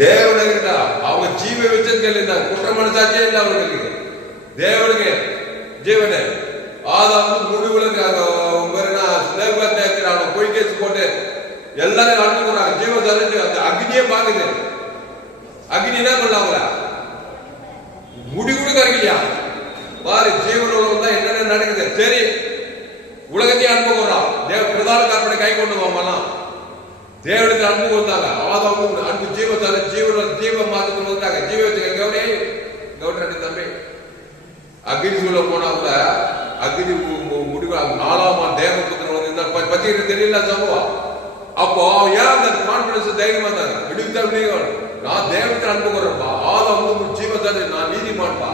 தேவனுக்கு அவங்க ஜீவ வச்சிருக்க குற்றம் மனசாட்சியே இல்லை அவர்களுக்கு. தேவனுக்கு ஜீவனை ஆதாம் முழு உலக பொய் கேஸ் போட்டு எல்லாரும் அனுப்புறாங்க. ஜீவ தரிஞ்சு அந்த அக்னியே பாக்குது. அக்னி என்ன பண்ணாங்களா? முடி கூட கரைக்கலையா? பாரு ஜீவனோட தான் என்னென்ன நடக்குது. சரி உலகத்தையும் அனுப்புகிறான். தேவ பிரதான காரணத்தை கை கொண்டு வாங்கலாம். தேவனுக்கு அன்பு கொடுத்தாங்க. ஆதாம் அன்பு ஜீவத்தால ஜீவ மாத்தத்தில் வந்தாங்க. ஜீவ வச்சுக்க கவுனே கவுனி தம்பி அக்னி சூழ போனா கூட அக்னி முடிவு 4ஆம் தேவபுத்திரன் வந்து பத்தி தெரியல சம்பவம். அப்போ ஏன் அந்த கான்பிடன்ஸ் தைரியமா இருந்தாங்க. விடுவித்த நான் தேவத்தை அன்பு கொடுறப்பா. ஆதாம் ஜீவத்தால நான் நீதிமான்பா.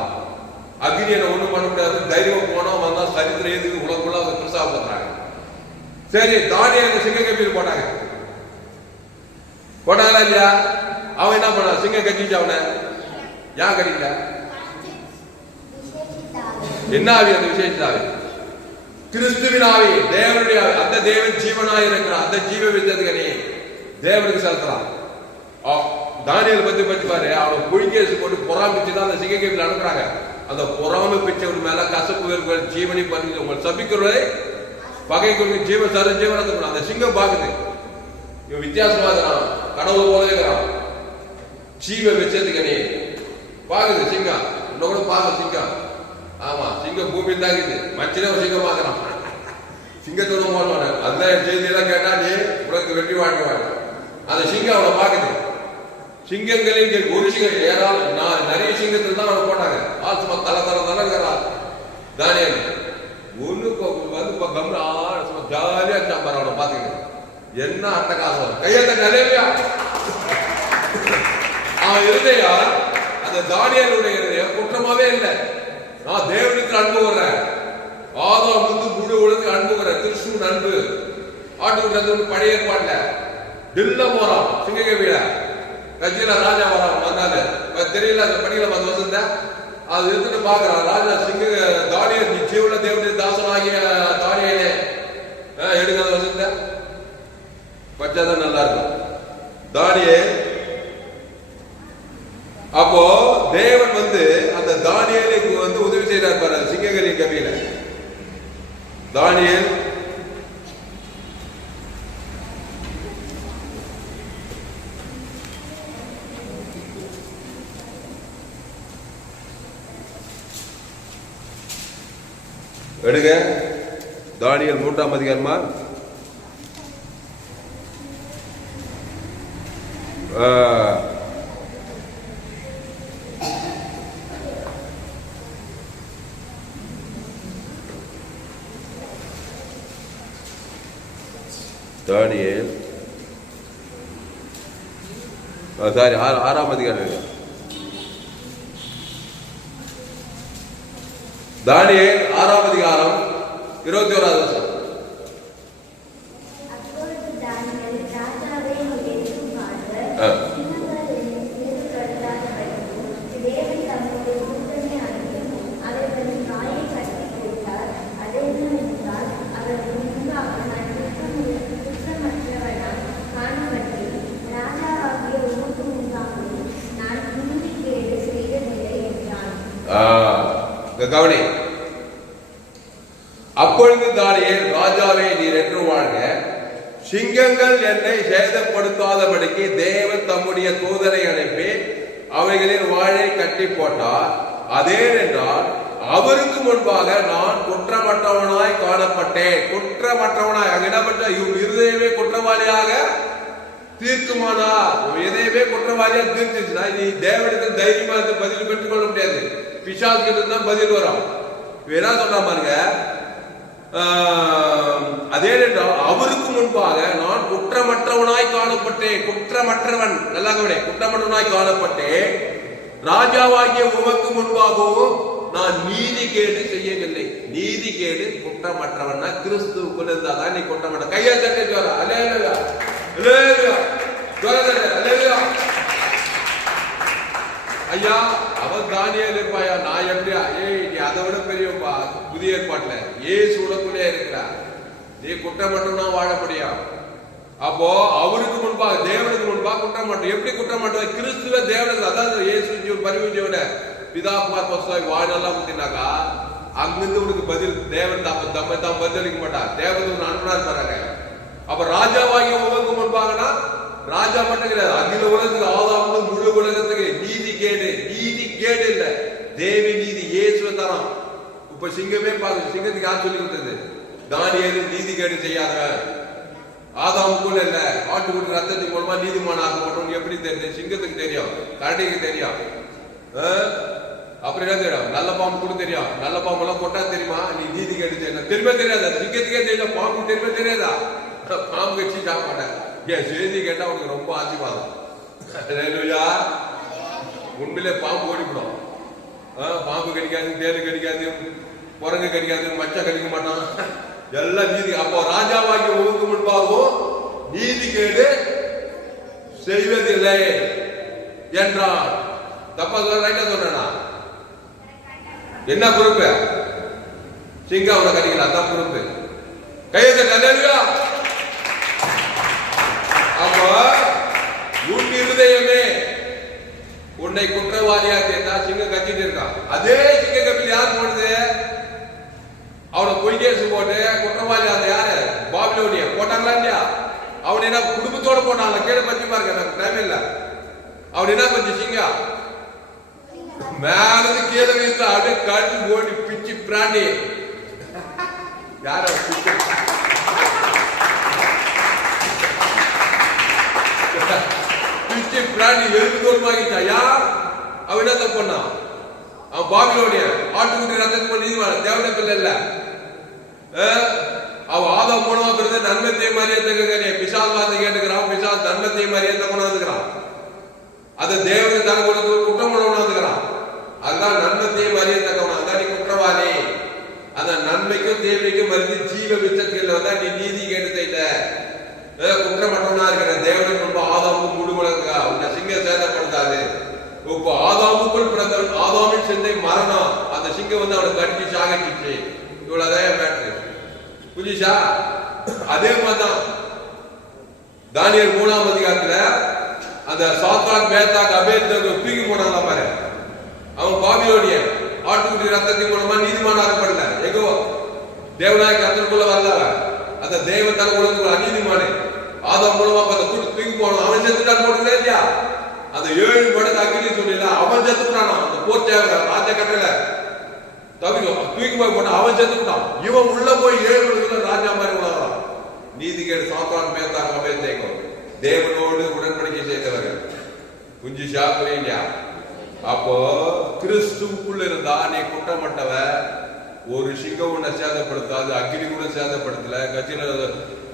அக்னி என்ன ஒண்ணும் பண்ண முடியாது. தைரியமா போனா வந்தா சரித்திரம் எதுக்கு உலகக்குள்ள அதை பிரசாபப்படுறாங்க. சரி தானியேல் சிங்க கப்பியில் போட்டாங்க. போட்டாங்களா இல்லையா? அவன் என்ன பண்ண? சிங்கம் கட்டிச்சு. அவனை ஏன் கட்டிக்கல? என்ன ஆவி? அந்த விசேஷ ஆவி கிறிஸ்துவின் ஆவி. தேவனுடைய அந்த தேவன் ஜீவனாய் இருக்கிறான். அந்த ஜீவ வித்ததுக்கு தேவனுக்கு செலுத்துறான். தானியேல் பத்தி பாரு. அவனை பொய்கேசு போட்டு பொறாமிச்சுதான் அந்த சிங்க கப்பியில் அனுப்புறாங்க. அந்த பொறாமை பிச்சவன் மேல கசப்பு வெறுப்புகள் ஜீவனை பண்ணி உங்களை சபிக்கிறவரை பகைக்கு ஜீவ சர ஜீவனத்தை அந்த சிங்கம் பாக்குது. இவன் வித்தியாசமா இருக்கிறான். கடவுள் போல இருக்கிறான். ஜீவ வச்சதுக்கனே பாக்குது சிங்கம். இன்னும் கூட பாக்க சிங்கம். ஆமா சிங்கம் பூமி தாக்குது. மச்சில ஒரு சிங்கம் பாக்குறான். சிங்கத்தோட போடுவாங்க. அந்த செய்தியெல்லாம் கேட்டா நீ உனக்கு வெற்றி வாழ்க்கை. அந்த சிங்கம் அவனை பாக்குது. சிங்கங்களின் ஒரு சிங்கம் ஏறாலும் நிறைய சிங்கத்தில் தான் அவனை போட்டாங்க. ஆசுமா தலை இருக்கிறான். தானியேல் ஒண்ணு வந்து கம்ரா ஜாலியா சாம்பார் அவனை பாத்துக்கிட்டு என்ன அட்டகாசம். கையெழுத்த நிறையா அவன் இருந்தையா அந்த தானியேலுடைய இருதயம் குற்றமாவே இல்லை. நான் தேவனுக்கு அன்பு வர்றேன். ஆதாம் வந்து முழு உலகத்துக்கு அன்பு வர்றேன். கிறிஸ்துவின் அன்பு ஆட்டுக்கு பழைய ஏற்பாடுல டில்ல போறான். சிங்ககவியில கட்சியில ராஜா வரான். மறுநாள் தெரியல அந்த படியில 10 வருஷம் தான் அது எடுத்துட்டு பாக்குறான். ராஜா சிங்க தானியேல் ஜீவன தேவனுடைய தாசனாகிய தானியேலே எடுக்காத வருஷம் தான் பச்சாதான் நல்லா இருக்கும். தானியேல் அப்போ தேவன் வந்து அந்த தானியேலுக்கு வந்து உதவி செய்தார் பாரு. சிங்கங்களின் கவியில தானியேல் எடுங்க. தானியேல் 3ஆம் அதிகாரமா தானியேல் சாரி 6ஆம் அதிகாரம். தானியேல் 6ஆம் அதிகாரம் 21வது வசனம். கவனி. அப்பொழுது தானியேல் ராஜாவே நீர் என்று வாழ்க. சிங்கங்கள் என்னை சேதப்படுத்தாதபடிக்கு தேவன் தம்முடைய தூதரை அனுப்பி அவைகளின் வாழை கட்டி போட்டார். அதேனென்றால் அவருக்கு முன்பாக நான் குற்றமற்றவனாய் காணப்பட்டேன். குற்றமற்றவனாய் அங்க என்ன பண்ற? இருதயமே குற்றவாளியாக தீர்க்குமானா? இதயமே குற்றவாளியா தீர்த்துச்சுன்னா நீ தேவனுக்கு தைரியமா பதில் பெற்றுக் கொள்ள முடியாது. பிசாசுக்கு தான் பதில் வரும். என்ன சொல்ற பாருங்க. அதேனென்றால் அவருக்கு முன்பாக நான் குற்றமற்றவனாய் காணப்பட்டேன். குற்றமற்றவன் நல்லா கவனி. குற்றமற்றவனாய் காணப்பட்டேன். ராஜாவாகிய உமக்கு முன்பாகவும் நான் நீதி கேடு செய்யவில்லை. நீதி கேடு குற்றமற்றவன்னா கிறிஸ்துவுக்குள் இருந்தாதான் நீ குற்றமற்ற. கையை தட்டி சொல்ல அல்லேலூயா, அல்லேலூயா, அல்லேலூயா. ஐயா அவன் தானியேல் இருப்பாயா, நான் எப்படியா? ஏய் நீ அதை விட பெரியப்பா. புதிய ஏற்பாட்டுல ஏசு உனக்குள்ளே இருக்கிறா, நீ குற்றமற்றவனா வாழ முடியும். அப்போ அவருக்கு முன்பாக தேவனுக்கு முன்பாக குற்றம் மாட்டோம். எப்படி குற்றம் மாட்டோம்? கிறிஸ்துவ தேவனுக்கு, அதாவது இயேசு பரிவுஜீவன பிதாகுமார் பசுவாய் வாழெல்லாம் ஊத்தினாக்கா அங்கிருந்து உனக்கு பதில் தேவன் தம்மை தான் பதிலளிக்க மாட்டார். தேவன் ஒரு அனுப்பனா இருப்பாங்க. அப்ப ராஜாவாகிய உமக்கு முன்பாகனா ராஜா மட்டும் கிடையாது, அகில உலகத்துக்கு ஆதாரம் முழு உலகத்துக்கு நீதி கேடு. நீதி கேடு இல்ல, தேவி நீதி இயேசுவ தரம். இப்ப சிங்கமே பாருங்க, சிங்கத்துக்கு யார் சொல்லி கொடுத்தது? தானியேல் நீதி கேடு செய்யாதவன். ஆதாமுக்குள்ள இல்ல, ஆட்டுக்குட்டி ரத்தத்தின் மூலமா நீதிமான ஆக மாட்டோம். எப்படி தெரியும்? சிங்கத்துக்கு தெரியும், கரடிக்கு தெரியும். அப்புறம் என்ன தெரியும்? நல்ல பாம்பு கூட தெரியும். நல்ல பாம்பு எல்லாம் கொட்டா தெரியுமா? நீ நீதி கேடு செய்யணும் தெரியுமா? தெரியாதா? சிங்கத்துக்கே தெரியல, பாம்பு தெரியுமா? தெரியாதா? பாம்பு கட்சி சாப்பிட ஏன் செய்தி கேட்டா உனக்கு ரொம்ப ஆசீர்வாதம். உண்மையிலே பாம்பு ஓடிவிடும். பாம்பு கடிக்காது, தேனு கடிக்காது, குரங்கு கடிக்காது, மச்ச கடிக்க மாட்டான். எல்லாம் நீதி. அப்போ ராஜாவாகி உமக்கு முன்பாகவும் நீதி கேடு செய்வதில்லை என்றான். தப்பா சொல்ல ரைட்டா சொல்றா? என்ன பொறுப்பு? சிங்கா அவனை கடிக்கல, அதான் பொறுப்பு. கையெழுத்து நல்ல. அப்போ உன் இருதயமே உன்னை குற்றவாளியா கேட்டா சிங்கம் கத்திட்டு இருக்கான். அதே சிங்க கப்பில் யார் போடுது? அவனை பொய்கேசு போட்டு குற்றவாளி அந்த யாரு? பாபிலோனிய போட்டாங்களா இல்லையா? அவன் என்ன குடும்பத்தோட போட்டாங்க. கீழே பத்தி பாருங்க, எனக்கு டைம் இல்ல. அவன் என்ன பண்ணி சிங்கா மேலது கீழே வீட்டு அப்படியே கழுத்து ஓடி பிச்சு பிராணி யார பிச்சு பிராணி எலும்பு தோல்மாகிட்டா. யார் அவன் என்ன பண்ணான்? அவன் பாபிலோனிய ஆட்டுக்குட்டி ரத்தத்துக்கு நீதிவான் தேவன பிள்ளை இல்ல. அவ ஆதாம் மூலமா பிறந்த நன்மத்தை மரியாதை பிசால் வார்த்தை கேட்டுக்கிறான். பிசால் நன்மத்தை மரியாதை கொண்டாந்துக்கிறான். அதை தேவனுக்கு தங்க குற்றம் கொண்டாந்துக்கிறான். அதுதான் நன்மத்தை மரியாதை. அதான் நீ குற்றவாளி. அந்த நன்மைக்கும் தேவைக்கும் மருந்து ஜீவ விச்சத்தில் வந்தா நீ நீதி கேட்டு செய்யல, குற்றமற்றவனா இருக்கிற. தேவனுக்கு ரொம்ப ஆதாமும் முழுமலங்கா உன்னை சிங்க சேதப்படுத்தாது. இப்போ ஆதாமுக்குள் பிறந்தவன் ஆதாமின் சிந்தை மரணம். அந்த சிங்கம் வந்து அவனை கட்டி சாகடிச்சு. இவ்வளவுதான் மேட்ரு. புரியுச்சா? அதே மாதிரிதான் தானியேல் 3ஆம் அதிகாரத்துல அந்த சாத்ராக் மேத்தாக் அபேத்நேகோ தூக்கி போனாங்க பாரு. அவன் பாபிலோனிய ஆட்டுக்குட்டி ரத்தத்தின் மூலமா நீதிமானாக்கப்படல. எகோ தேவனாய கர்த்தருக்குள்ள வரல. அந்த தேவன் தலை உலகத்துக்கு அநீதிமானே ஆதாம் மூலமா அந்த தூக்கி போனான். அவன் செத்துட்டான் போட்டதே இல்லையா? அந்த 7 மடங்கு அக்னி சொல்லல அவன் செத்துட்டானா? அந்த போர் தேவை ராஜ கட்டல தூக்கி போய் போட்டான். அவன் செத்துட்டான். இவன் உள்ள போய் 7 மடங்கு ராஜா மாதிரி உலகம். நீதி கேடு சாத்ராக் மேத்தாக் அபேத்நேகோ தேவனோடு உடன்படிக்கை செய்தவர்கள். குஞ்சு சாப்பிடுறீங்க. அப்போ கிறிஸ்துவுக்குள்ள இருந்தா நீ குற்றமட்டவ. ஒரு சிங்கம் உன்னை சேதப்படுத்தாது, அக்னி கூட சேதப்படுத்தல. கட்சியில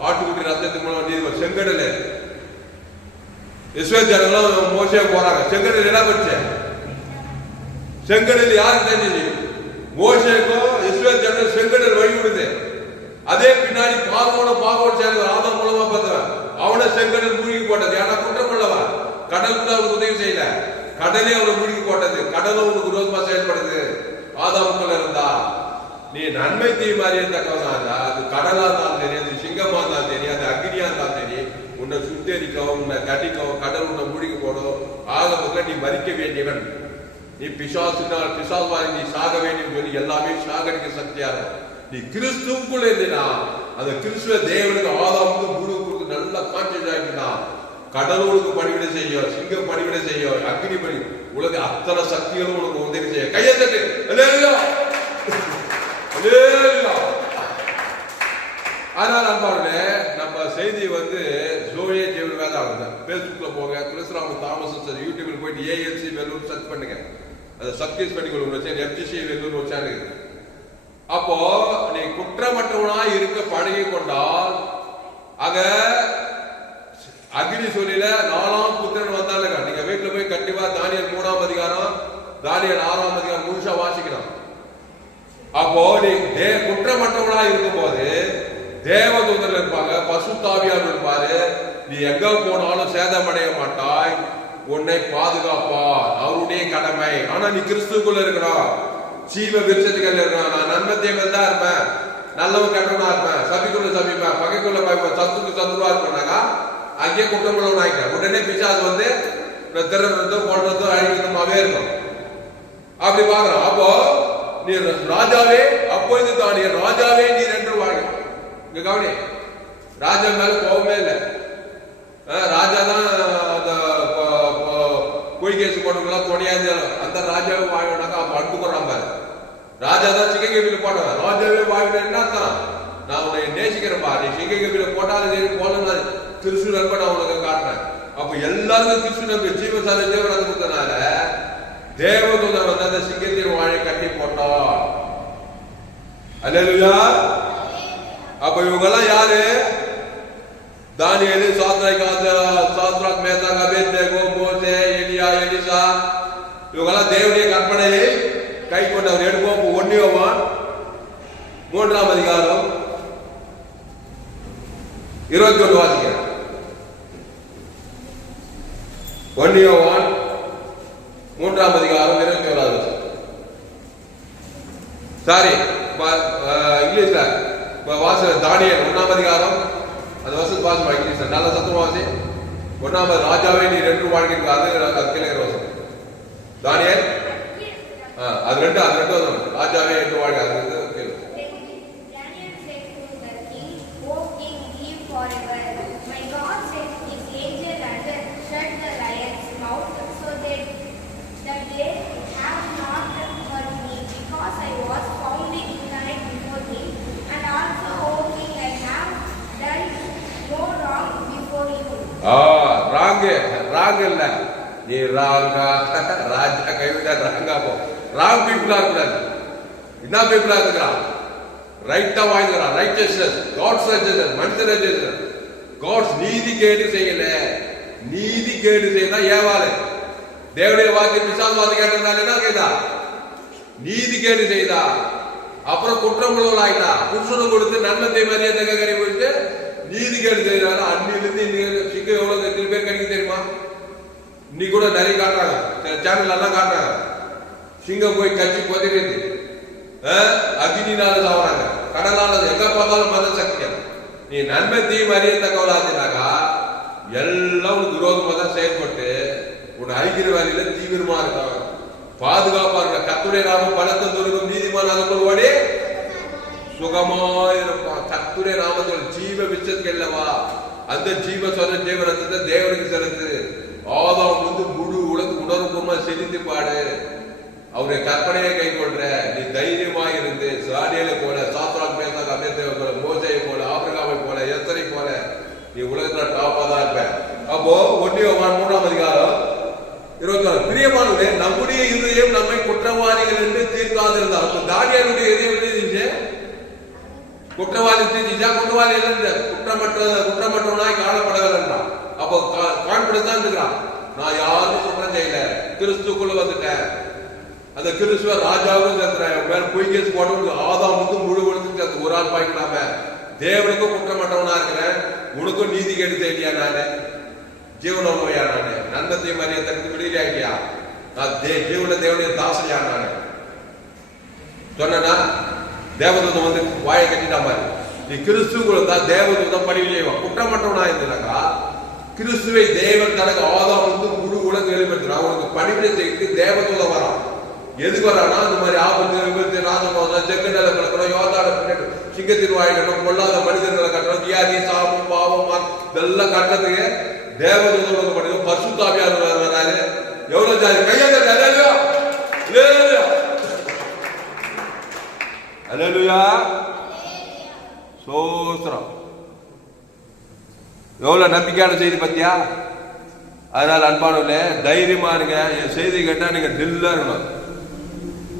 ஆட்டுக்குட்டி ரத்தத்துக்கு மூலம் நீதி. செங்கடல இஸ்ரேல் ஜனங்களும் மோசே போறாங்க. செங்கடல் என்ன பண்ணுச்சு? செங்கடல் யாருக்கு தெரிஞ்சது? மோசேக்கும் இஸ்ரேல் ஜனங்கள் செங்கடல் வழி விடுது. அதே பின்னாடி பாகோட சேர்ந்து ஆதாம் மூலமா பார்த்தவன் அவனை செங்கடல் மூழ்கி போட்டது. ஏன்னா குற்றம் உள்ளவன். கடல் கூட அவனுக்கு உதவி செய்யல, கடலே அவனை மூழ்கி போட்டது. கடலும் அவனுக்கு விரோதமா செயல்படுது. ஆதாமுக்குள்ள இருந்தா நீ நன்மை தீமாரியே தக்கவனா இருந்தா, அது கடலா இருந்தாலும் தெரியும், அது சிங்கமா இருந்தாலும் தெரியும், அது அக்னியா இருந்தாலும் தெரியும், உன்னை சுத்தரிக்கவும் உன்னை கட்டிக்கவும் கடல் உன்னை மூழ்கி போடும். ஆகமத்துல நீ மறிக்க வேண்டியவன். நீ பிசாசுனால் பிசாசுவாரி நீ சாக வேண்டும் சொல்லி எல்லாமே சாகடிக்க சக்தியா இருக்கும். நீ கிறிஸ்துவுக்குள்ள இருந்தீனா அந்த கிறிஸ்துவ தேவனுக்கு ஆதாமுக்கு முழுக்கு நல்லா கான்சியஸ் ஆகிட்டுனா கடவுளுக்கு பணிவிட செய்யும், சிங்கம் பணிவிட செய்யும், அக்னி பணி உலக அத்தனை சக்திகளும் உனக்கு உதவி செய்ய. கையெழுத்து. அதனால அன்பார்களே, நம்ம செய்தி வந்து ஜோயே ஜீவன் வேதாகம் பேஸ்புக்ல போங்க, கிறிஸ்துராம தாமஸ் யூடியூப்ல போயிட்டு ஏஎல்சி வெல்லூர் சர்ச் பண்ணுங்க. அதை சப்ஸ்கிரைப் பண்ணிக்கொள்ளுங்க. எஃப்ஜிசி வெல்லூர் ஒரு சேனல். அப்போ நீ குற்றமற்றவனா இருக்க பழகி கொண்டால் அக அக்னி சொல்லில 4ஆம் புத்திரன் வந்தாலுங்க. நீங்க வீட்டுல போய் கண்டிப்பா தானியேல் 3ஆம் அதிகாரம் தானியேல் 6ஆம் அதிகாரம் முழுசா வாசிக்கணும். அப்போ நீ குற்றமற்றவனா இருக்கும் போது தேவதூதர்கள் இருப்பாங்க, பசுத்தாவியார் இருப்பாரு. நீ எங்க போனாலும் சேதமடைய மாட்டாய், உன்னை பாதுகாப்பார், அவருடைய கடமை. ஆனா நீ கிறிஸ்துக்குள்ள இருக்கணும், ஜீவ விருட்சத்துக்குள்ள இருக்கணும். நான் நன்மை தீமையில் தான் இருப்பேன், நல்லவன் கெட்டவனா இருப்பேன், சபிக்குள்ள சபிப்பேன், பகைக்குள்ள பகைப்பேன், சத்துக்கு சத்துருவா இருப்பேனாக்கா அங்கேயே குற்றமுள்ளவன் ஆகிட்டேன். உடனே பிசாசு வந்து திறனதும் போடுறதும் அழிக்கிறதுமாவே இருக்கும். அப்படி பாக்குறோம். அப்போ நீ ராஜாவே, அப்பொழுது தான் ராஜாவே நீர் என்று வாழ்க. இங்க கவனி, ராஜா மேல கோபமே இல்லை. ராஜா தான் அந்த பொய் கேஸ் போட்டவங்களா துணையாது. அந்த ராஜாவே வாழ்னாக்கா அப்ப அன்பு கொள்றான் பாரு. ராஜா தான் சிங்ககபில போடுவேன், ராஜாவே வாழ்னா தான் நான் உன்னை நேசிக்கிறேன்பா, நீ சிங்ககபில போட்டாலும் சரி போல கிறிஸ்து நண்பை நான் உனக்கு காட்டுறேன். அப்ப எல்லாருக்கும் கிறிஸ்து நம்பி ஜீவசாலை தேவராஜ கொடுத்தனால தேவதூதர் வந்து அந்த சிங்கத்தின் வாழை கட்டி போட்டான். அல்லேலூயா. அப்ப இவங்க எல்லாம் யாரு? தானியேல், சாத்ராக், மேசாக், அபேத்நேகோ, மோசே, எலியா, எலிசா, இவங்கெல்லாம் தேவனுடைய கற்பனையை கை கொண்டவர். எடுப்போம் 1 யோவான் 3ஆம் அதிகாரம் 21 வாசிக்கிறேன். 1 யோவான் 3ஆம் அதிகாரம் 21. சாரி, இங்கிலீஷ்ல வாச தானியேல் 1ஆம் அதிகாரம் அது வசதி வாசம் இங்கிலீஷ்ல நல்ல சத்தம் வாசி. 1ஆம் ராஜாவே நீ 2 வாழ்க்கை அது கிளைகிற வசம். தானியேல் அது 2 வரும். ராஜாவே 2 வாழ்க்கை அது 2 கேளு. ராங் இல்ல, நீ ராங்கா ராஜா கைவிட ராங்கா போ. ராங் பீப்புளா இருக்கூடாது. என்ன பீப்புளா இருக்கிறான்? ரைட்டா வாழ்கிறான். ரைட்டஸ்னஸ், காட்ஸ் ரைட்டஸ்னஸ், மனுஷ ரைட்டஸ்னஸ். காட்ஸ் நீதி கேடு செய்யல, நீதி கேடு செய்யலாம் ஏவாளு. தேவனுடைய வாக்கு விசாசவாதி கேட்டதுனால என்ன கேட்டா? நீதி கேடு செய்தா. அப்புறம் குற்றம் ஆயிட்டா. புருஷனும் கொடுத்து நன்மத்தை மரியாதை கறி போயிட்டு நீதி கேடு செய்தாரு. அன்னிலிருந்து இன்னைக்கு சிக்க எவ்வளவு எத்தனை பேர் கிடைக்கும் தெரியுமா? இன்னைக்கு கூட நிறைய காட்டுறாங்க, சேனல் எல்லாம் காட்டுறாங்க. சிங்கம் போய் கட்சி பொதிக்கிறது, அக்னினால சாவறாங்க, கடலால எங்க பார்த்தாலும் மத சக்தியம். நீ நன்மை தீமை அறிய தகவலாத்தினாக்கா எல்லாம் உனக்கு விரோதமா தான் செயல்பட்டு உன்னை அழிக்கிற வேலையில தீவிரமா இருக்காங்க. பாதுகாப்பா இருக்க கர்த்தருடைய நாமம் பலத்த துருக்கும், நீதிமான் அதற்குள் ஓடி சுகமாயிருப்பான். கர்த்தருடைய நாமத்தில் ஜீவ விச்சத்துக்கு இல்லவா அந்த ஜீவ சொல்ல ஜீவனத்தை தேவனுக்கு செலுத்து. ஆதாம் வந்து முழு உலக உணர்வுமா செலுத்தி பாடு. அவருடைய கற்பனையை கை கொள்ற நீ தைரியமா இருந்து சாடியலை போல, சாத்ராக், மேசாக், அபேத்நேகோ போல, மோசேயை போல, ஆபிரகாமை போல, எஸ்தரை போல நீ உலகத்துல டாப்பா தான் இருப்ப. அப்போ 1 யோவான் 3ஆம் அதிகாரம் 21. பிரியமானவர்களே, நம்முடைய இருதயம் நம்மை குற்றவாளிகள் என்று தீர்க்காதிருந்தார். அப்ப தானியேலுடைய இதயம் இருந்துச்சு குற்றவாளி தீர்ச்சிச்சா? குற்றவாளி இல்லை, குற்றமற்றவனாய் காணப்படவில்லை என்றான். அப்போ கான்பிடன்ஸ் தான் இருக்கிறான். நான் யாரும் குற்றம் செய்யல, கிறிஸ்துக்குள்ள வந்துட்டேன். அந்த கிறிஸ்துவ ராஜாவும் மேல பொய் கேஸ் போட்டு ஆதாம் வந்து முழு உலகத்துக்கு ஒரு ஆள் பாய்க்கலாம. தேவனுக்கும் குற்றமற்றவனா இருக்கிறேன், உனக்கும் நீதி கேட்டு செய்யலையா? நானு ஜீவனோயா? நானு நன்மத்தை மரியாதை தடுத்து விடுதலை ஆகிட்டியா? நான் தேவனுடைய தாசையா? நானு சொன்னா தேவதூதம் வந்து வாயை கட்டிட்டா மாதிரி. நீ கிறிஸ்துவ தான் தேவதூதம் பணிவில்லையோ குற்றமற்றவனா இருந்தாக்கா கிறிஸ்துவை தேவன் தனக்கு ஆதாம் வந்து முழு உலகம் வெளிப்படுத்துறான். அவனுக்கு பணிவிடை செய்து தேவதூதம் வரான். எதுக்கு வரானா? இந்த மாதிரி ஆபத்து, விபத்து, நாசம், செக்கண்டல கலக்கணும், யோதாட சிங்கத்தின் வாய்க்கணும், பொல்லாத மனிதர்களை கட்டணும், வியாதி, சாபம், பாவம் இதெல்லாம் கட்டுறதுக்கு தேவதூதம் பண்ணுங்க. பசுத்தாவியார் வராது. எவ்வளவு ஜாதி கையாங்க. அல்லேலூயா, சோஸ்திரம். எவ்வளவு நம்பிக்கையான செய்தி பத்தியா? அதனால அன்பானவர்களே, தைரியமா இருங்க. என் செய்தி கேட்டா நீங்க தில்லா இருக்கணும்,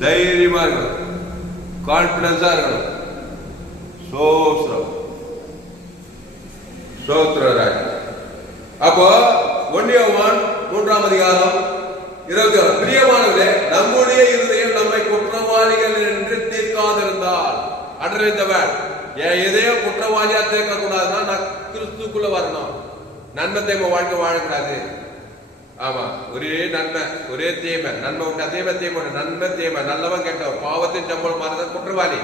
தைரியமா இருக்கணும், கான்பிடன்ஸா இருக்கணும். சோஸ்திரம், சோத்ரராஜ். அப்போ 1 யோவான் 3ஆம் அதிகாரம் 21. பிரியமானவர்களே, நம்ம அடர்ந்தவன் என் எதையோ குற்றவாளியா சேர்க்க கூடாதுன்னா நான் கிறிஸ்துக்குள்ள வரணும். நன்மை தேய்மை வாழ்க்கை வாழக்கூடாது. ஆமா, ஒரே நன்மை ஒரே தீமை, நன்மை உண்டு அதேமை தீமை உண்டு, நன்மை தீமை, நல்லவன் கெட்டவன், பாவத்தின் சம்பளம் மாறதான் குற்றவாளி.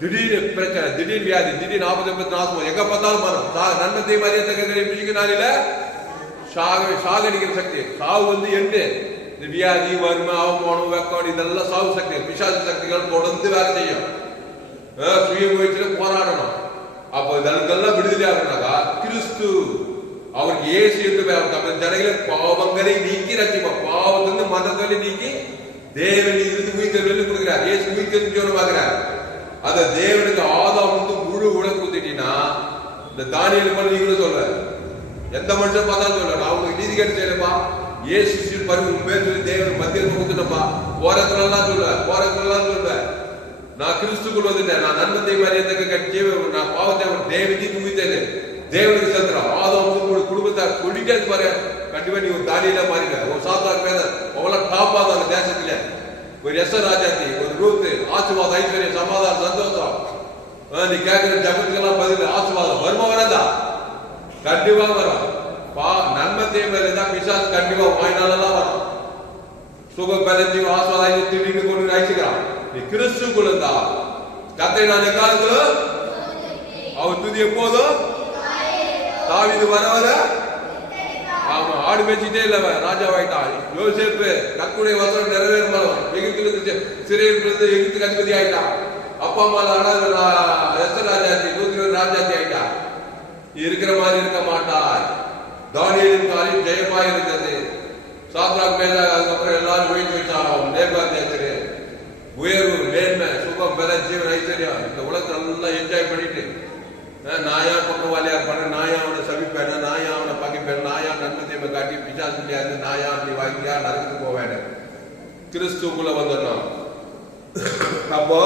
திடீர்னு பிரச்சனை, திடீர்னு வியாதி, திடீர்னு 40 நாசம், எங்க பார்த்தாலும் மரம். நன்மை தீமை அறியத்தக்க நாளில சாகடிக்கிற சக்தி. சாவு வந்து எண்டு இந்த வியாதி, வறுமை, அவமானம், வெக்கம், இதெல்லாம் சாவு சக்தி. பிசாசு சக்திகள் தொடர்ந்து வேலை செய்யும். சுய முயற்சியில போராடணும். அப்ப இதெல்லாம் விடுதலை ஆகணும்னாக்கா கிறிஸ்து அவருக்கு ஏசு என்று தமிழ் ஜனங்களை பாவங்களை நீக்கி ரட்சிப்பார். பாவத்திலிருந்து மதங்களை நீக்கி தேவன் இருந்து உயிர்த்தெழுந்து கொடுக்கிறார். ஏசு உயிர்த்தெழுந்து பார்க்கிறார். அத தேவனுக்கு ஆதாம் வந்து முழு உலக குத்திட்டீங்கன்னா இந்த தானியல் பண்ண நீங்களும் சொல்ற எந்த மனுஷன் பார்த்தாலும் சொல்ல நான் உங்களுக்கு நீதி கேட்டு செய்யலப்பா. ஏசு பருவம் பேர் சொல்லி தேவன் மத்தியில் கொடுத்துட்டப்பா. போறதுலாம் சொல்ல நான் கிறிஸ்துக்குள் வந்துட்டேன். நான் நன்மத்தை மரியாதைக்கு கட்சி நான் பாவத்தை தேவனுக்கு துவித்தேன். தேவனுக்கு செலுத்துறான். ஆதாம் வந்து குடும்பத்தை சொல்லிட்டே பாரு. கண்டிப்பா நீ ஒரு தானியில மாறிட. ஒரு சாத்தாக்கு மேல அவ்வளவு டாப்பாத அந்த தேசத்துல ஒரு எஸ்ஆர் ராஜாத்தி, ஒரு ரூத்து, ஆசீர்வாதம், ஐஸ்வர்யம், சமாதானம், சந்தோஷம். நீ கேட்கிற ஜபத்துக்கெல்லாம் பதில் ஆசீர்வாதம் வருமா வராதா? கண்டிப்பா வரும். நன்மத்தை மேல தான் பிசாசு கண்டிப்பா வாய்நாளெல்லாம் வரும். சுகம் பலஞ்சி ஆசீர்வாதம் திடீர்னு கொண்டு அழைச்சுக்கிறான். நீ கிறிஸ்துக்குள்ள இருந்தா கத்தை நான் எக்காலத்துல அவர் துதி எப்போதும் தாவீது வர ஆமா ஆடு மேய்ச்சிட்டே இல்ல ராஜாவாயிட்டான். யோசேப்பு கர்த்தருடைய வசனம் நிறைவேறும் எகிப்திலிருந்து சிறையிலிருந்து எகிப்துக்கு அதிபதி ஆயிட்டான். அப்பா அம்மா எஸ்தர் ராஜாத்தி ராஜாத்தி ஆயிட்டான். இருக்கிற மாதிரி இருக்க மாட்டார். தானியேலின் காலில் ஜெயமாய் இருந்தது. சாத்ராக் மேல அதுக்கப்புறம் எல்லாரும் உயிர் வச்சாலும் நேபாத்தியாச்சு உயர்வு, மேன்மை, சுகம், பல, ஜீவன், ஐஸ்வர்யம் இந்த உலகத்தை நல்லா என்ஜாய் பண்ணிட்டு நாயா குற்றவாளியா இருப்பான, நாயா அவனை சபிப்பேன், நாயா அவனை பகைப்பேன், நாயா நன்மதியமை காட்டி பிசாசு முடியாது, நாயா அப்படி வாங்கியா நரகத்துக்கு போவேன். கிறிஸ்துக்குள்ள வந்துடணும். அப்போ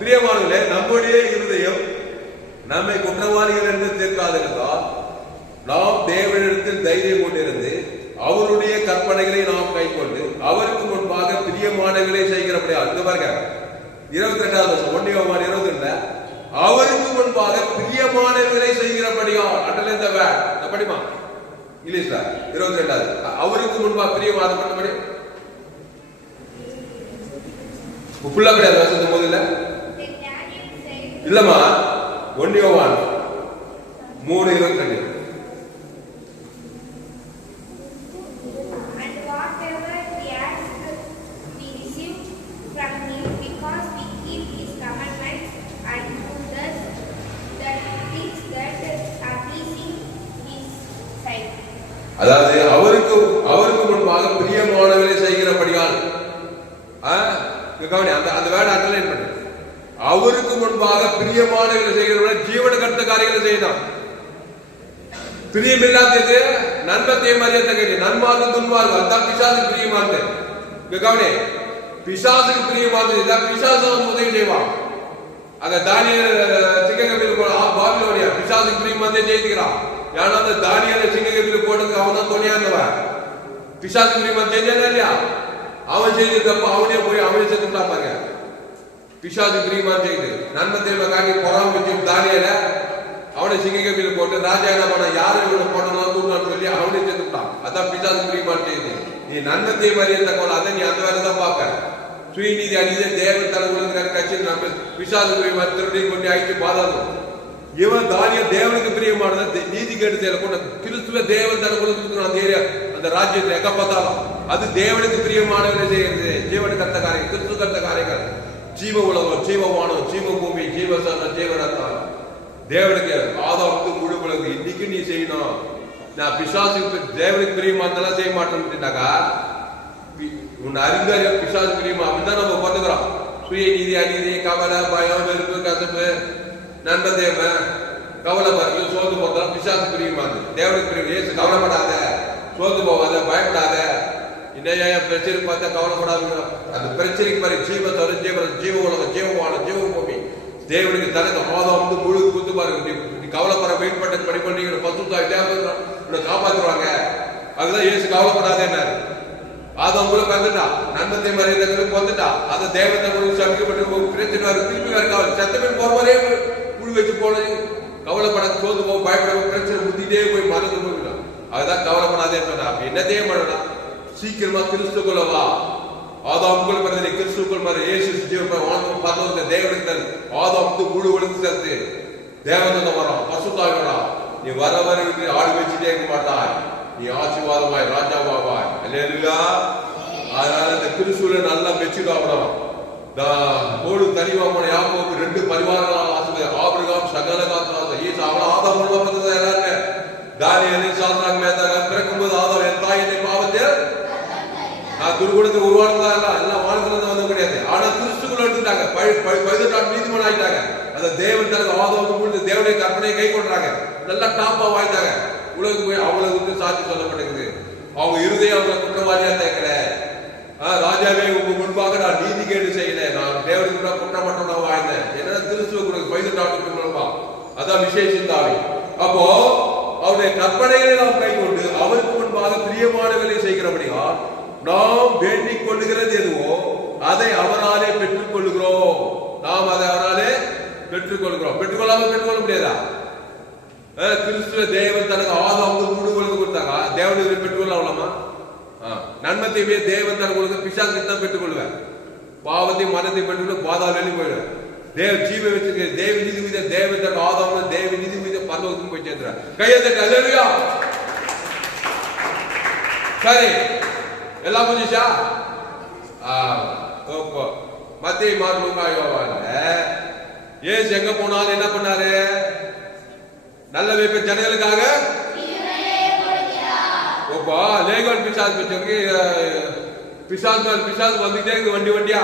பிரியமானங்களே, நம்முடைய இருதயம் நம்மை குற்றவாளிகள் என்று தீர்க்காதிருந்தால் நாம் தேவனிடத்தில் தைரியம் கொண்டிருந்து அவருடைய கற்பனைகளை நாம் கை கொண்டு அவருக்கு முன்பாக பிரியமானவர்களை செய்கிறபடியா. இந்த பாருங்க 22வது 1 யோவான் 22 அவருக்கு முன்பாக பிரியமானவர்களை செய்கிறபடியா. அட்டல இந்த படிமா இங்கிலீஷ்ல 22வது அவருக்கு முன்பாக பிரியமான மட்டும்படி புல்லா கிடையாது. வசந்த போது இல்லம்மா 1 யோவான் 3:22 அதாவது அவருக்கு முன்பாக பிரியமானவர்களை செய்கிறபடியால் அந்த வேர்ட் அண்டர்லைன் பண்ணு. அவருக்கு முன்பாக பிரியமானவர்களை செய்கிறவர்கள் ஜீவனுக்கு அடுத்த காரியங்களை செய்யணும். பிரியமில்லாதது நன்மத்தை மரியாதை நன்மார்க்கும் துன்மார்க்கும் அதான் பிசாசுக்கு பிரியமானது. கவனி, பிசாசுக்கு பிரியமானது இதான் பிசாசு உதவி செய்வான். அங்க தானியேல் சிங்கக்கபில பாபிலோனியா பிசாசுக்கு பிரியமானதை ஜெயிக்கிறான். ஏன்னா அந்த தானியேலை சிங்கக்கபில போட்டு அவன் தான் துணையா இருந்தவன். பிசாசுக்கு பிரியமானது செஞ்சானா இல்லையா? அவன் செய்திருக்கப்ப அவனே போய் அவனே செத்துட்டாங்க. பிசாசுக்கு பிரியமானது செய்து நன்மத்தை காட்டி பொறாம வச்சு தானியேல அவனை சிங்கக்கபில போட்டு ராஜா என்ன பண்ண யாரும் இவனை போட்டணும் தூண்டான்னு சொல்லி அவனே செத்துட்டான். அதான் பிசாசுக்கு பிரியமானது செய்து. நீ நன்மத்தை மரியாதை போல அதை நீ அந்த வேலை தான் பார்ப்ப. சுயநீதி அணிதே தேவன் தலைமுறை கட்சி நம்ம பிசாசுக்கு மருத்துவரையும் கொண்டு ஆயிடுச்சு பாதாளம். இவன் தானியேல் தேவனுக்கு பிரியமானது நீதி கேட்டு செய்யல கொண்ட கிறிஸ்துவ தேவன் தலைமுறை அந்த ஏரியா அந்த ராஜ்யத்தில் எங்க பார்த்தாலும் அது தேவனுக்கு பிரியமானவரை செய்யறது. ஜீவனுக்கு கத்த காரியம், கிறிஸ்து கத்த காரியங்கள், ஜீவ உலகம், ஜீவவானம், ஜீவ பூமி, ஜீவசனம், ஜீவரத்தான் தேவனுக்கு ஆதாமுக்கு முழு உலகம் இன்னைக்கு நீ செய்யணும். நான் பிசாசுக்கு தேவனுக்கு பிரியமானதெல்லாம் செய்ய மாட்டேன்னாக்கா உன்னை அறிந்தாரிய பிசாசு பிரியமா அப்படிதான் நம்ம பார்த்துக்கிறோம். சுய நீதி, அநீதி, கவலை, பயம், வெறுப்பு, கசப்பு, நன்மதேம, கவலை பாரு சோர்ந்து போறதாலும் பிசாசு பிரியமாது. தேவனுக்கு பிரியம். ஏசு கவலைப்படாத, சோர்ந்து போவாத, பயப்படாத, இன்னும் பிரச்சனை பார்த்தா கவலைப்படாத. அந்த பிரச்சனைக்கு பாரு ஜீவத்தோட ஜீவ உலகம், ஜீவவானம், ஜீவ பூமி தேவனுக்கு தனக்கு ஆதம் வந்து முழு குத்து பாருங்க. நீ கவலைப்பட வெயிட் பண்ண படி பண்ணி பசுத்தாய் தேவனை காப்பாற்றுவாங்க. அதுதான் ஏசு கவலைப்படாத என்ன ஆதாம் கூட பிறந்துட்டான், நன்மத்தை மரியாதை வந்துட்டான். அந்த தேவத்தை சமைக்கப்பட்டு பிரச்சனை திரும்பி வரக்காவல் சத்தமே போறவரே புழு வச்சு போன கவலைப்பட சோர்ந்து போக பயப்பட பிரச்சனை முத்திட்டே போய் மறந்து போயிடும். அதுதான் கவலைப்படாதே சொன்னா. என்னதே பண்ணலாம், சீக்கிரமா கிறிஸ்துக்குள்ள வா. ஆதாம் கூட பிறந்த கிறிஸ்துக்குள் மாதிரி ஏசு பரலோகத்தை தேவனுக்கு தரு. ஆதாம் முழு ஒழுங்கு சேர்த்து தேவதத்தை வரோம், பசுத்தாவிடா. நீ வர வர ஆடு வச்சுட்டே இருக்க மாட்டாய், நீ ஆசீர்வாதமாய் ராஜாவாவாய். அல்லேலூயா. அதனால இந்த கிறிஸ்துவ நல்லா மெச்சூர்டாகணும். கோடு தனிவாமோட யாக்கோபு 2 பரிவாரங்களால் ஆசீர்வாதம். ஆபிரகாம் சகல காத்து ஈசா அவள ஆதாம் மூலமா பிறந்தது எல்லாருமே. தானியேல் சாத்ராக் மேத்தாக் பிறக்கும்போது ஆதாம் என் தாய் என்னை பாவத்தில் நான் துர்குணத்துக்கு உருவானதா எல்லாம் வாழ்க்கை வந்த கிடையாது. ஆனா கிறிஸ்துக்குள்ள எடுத்துட்டாங்க, 18 நீதிமன்றம் ஆயிட்டாங்க. அந்த தேவன் தனக்கு ஆதாம் தேவனுடைய கற்பனையை கை கொண்டாங்க, நல்லா டாப்பா வாய்த்தாங்க. உலகத்துக்கு போய் அவங்களுக்கு சாட்சி சொல்லப்பட்டிருக்குது. அவங்க இருதயம் அவங்க குற்றவாளியா தேக்கல. ராஜாவே உங்க முன்பாக நான் நீதி கேடு செய்யல, நான் தேவனுக்கு குற்றம் மட்டும் நான் வாழ்ந்தேன். என்னன்னா கிறிஸ்துவ கூட 18 மூலமா அதான் விசேஷித்தாவி. அப்போ அவருடைய கற்பனைகளை நாம் கை கொண்டு அவருக்கு முன்பாக பிரியமானவர்களை செய்கிறபடியா நாம் வேண்டிக் கொள்ளுகிறது எதுவோ அதை அவராலே பெற்றுக் கொள்ளுகிறோம். நாம் அதை அவராலே பெற்றுக் கொள்கிறோம். பெற்றுக்கொள்ளாம பெற்றுக்கொள்ள முடியாதா? கிறிஸ்துவ தேவன் தனக்கு ஆதாம் முழு கொழுந்து கொடுத்தாங்க, தேவனுக்கு பெற்றுக்கொள்ளலாமா? நன்மத்தையுமே தேவன் தனக்கு கொடுக்க பிசாசுக்கு தான் பெற்றுக்கொள்வேன். பாவத்தையும் மனத்தையும் பெற்றுக்கொள்ள பாதாள வெளியே போயிடுவேன். தேவ ஜீவ வச்சிருக்க தேவ நிதி மீத தேவன் தனக்கு ஆதாம் தேவ நிதி மீத பரலோகத்துக்கு போய் சேர்ந்துறார். கையெழுத்து அல்லேலூயா. சரி, எல்லாம் புரிஞ்சுச்சா? மத்திய மார்க் ஏசு எங்க போனாலும் என்ன பண்ணாரு? நல்ல வைப்ப ஜனங்களுக்காக லேகோல் பிசாசு வந்துட்டே இருக்கு வண்டி வண்டியா.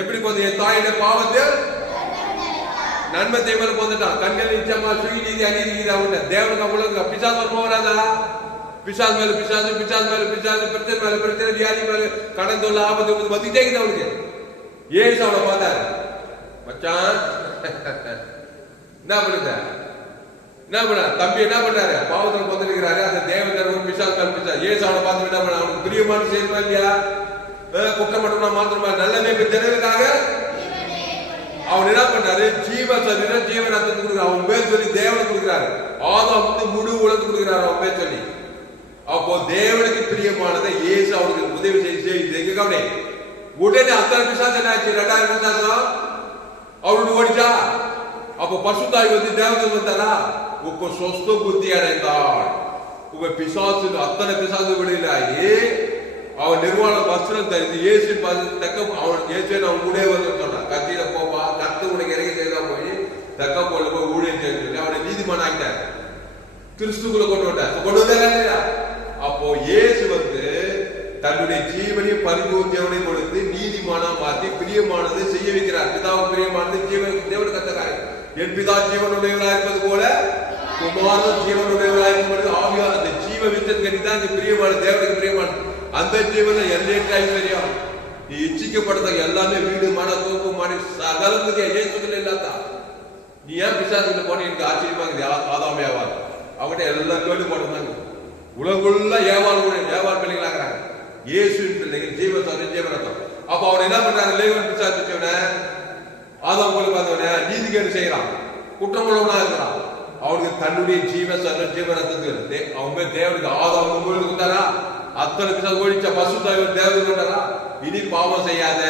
எப்படி போது? என் தாயிட பாவத்தில் நன்மை தேவையில போந்துட்டான். கண்கள் நிச்சயமா சுய நீதி அநீதி தேவனுக்கு அவ்வளவு பிசாசு வர போறாதா? பிசாசு மேல பிசாசு, பிசாசு மேல பிசாசு, பிரச்சனை மேல பிரச்சனை, வியாதி மேல கடன் தொல்லை ஆபத்து வந்துட்டே இருக்குது அவனுக்கு. ஏசு அவனை பார்த்தாரு, மச்சான் என்ன பண்ணுத? என்ன பண்ண தம்பி? என்ன பண்றாரு? பாவத்தில் வந்துருக்கிறாரு. அந்த தேவன் பிசாசு மேல பிசாசு. ஏசு அவனை பார்த்து என்ன பண்ண? அவனுக்கு பிரியமான செய்யணுமா இல்லையா? குற்றம் மட்டும் மாத்திரமா நல்ல மேய்ப்பு ஜனங்களுக்காக அவன் என்ன பண்றாரு? ஜீவ சரீர ஜீவன் ரத்தத்துக்கு கொடுக்குறாரு. அவன் பேர் சொல்லி தேவனுக்கு கொடுக்குறாரு. ஆதாம் முழு உலகத்துக்கு கொடுக்குறாரு அவன் பேர் சொல்லி. அப்போ தேவனுக்கு பிரியமானதை இயேசு அவருக்கு உதவி செய்து கவனி. உடனே அத்தனை பிசாசு என்ன ஆச்சு? 2000 பிசாசம் அவருடைய ஓடிச்சா. அப்போ பசுத்தாய் தேவனுக்கு வந்தாரா? உங்க சொஸ்த புத்தி அடைந்தாள். உங்க பிசாசு அத்தனை பிசாசு விடையிலாயி அவன் நிர்வாண வஸ்திரம் தரித்து இயேசு தக்க அவன் இயேசு அவன் கூட வந்து சொன்னான், கத்தியில போவா கத்து உனக்கு இறங்கி செய்தா போய் தக்க போல போய் ஊழியம் செய்ய அவனை நீதிமான் ஆகிட்டார். கிறிஸ்துக்குள்ள கொண்டு வந்தார். அப்போ இயேசு தன்னுடைய ஜீவனையும் பரிபூர்த்தியவனையும் கொடுத்து நீதிமானா மாற்றி பிரியமானதை செய்ய வைக்கிறார். பிதாவுக்கு பிரியமானது தேவனுக்கு கத்த காரியம். என் பிதா ஜீவனுடையவராக இருப்பது போல குமாரன் ஜீவனுடையவராக இருப்பது ஆவியார். அந்த ஜீவ வித்தத்துக்கு தான் இந்த பிரியமான தேவனுக்கு பிரியமான அந்த ஜீவன எல்லையற்ற ஐஸ்வர்யம். நீ இச்சிக்கப்படுத்த எல்லாமே வீடு மன தூக்கு மனை சகலத்துக்கு ஏசுகள் இல்லாதா? நீ ஏன் பிசாசுல போன எனக்கு ஆச்சரியமா இருக்குது. ஆதாமையாவார் அவங்ககிட்ட எல்லாம் கேள்வி போட்டுருந்தாங்க. உலகுள்ள ஏவாள் பிள்ளைங்களாகிறாங்க. இயேசுவின் பிள்ளைகள் ஜீவத்தோட ஜீவனத்தம். அப்ப அவன் என்ன பண்றாரு? லேவன் பிசாசுவன ஆதாம் போல பார்த்தவன நீதி கேடு செய்யறான், குற்றம் உள்ளவனா இருக்கிறான். அவனுக்கு தன்னுடைய ஜீவனத்துக்கு அவங்க தேவனுக்கு ஆதாம் உங்களுக்கு கொடுத்தாரா? அத்தனை பிசாசு ஓடிச்ச பசுத்தாய் தேவனுக்கு கொண்டாரா? இனி பாவம் செய்யாத,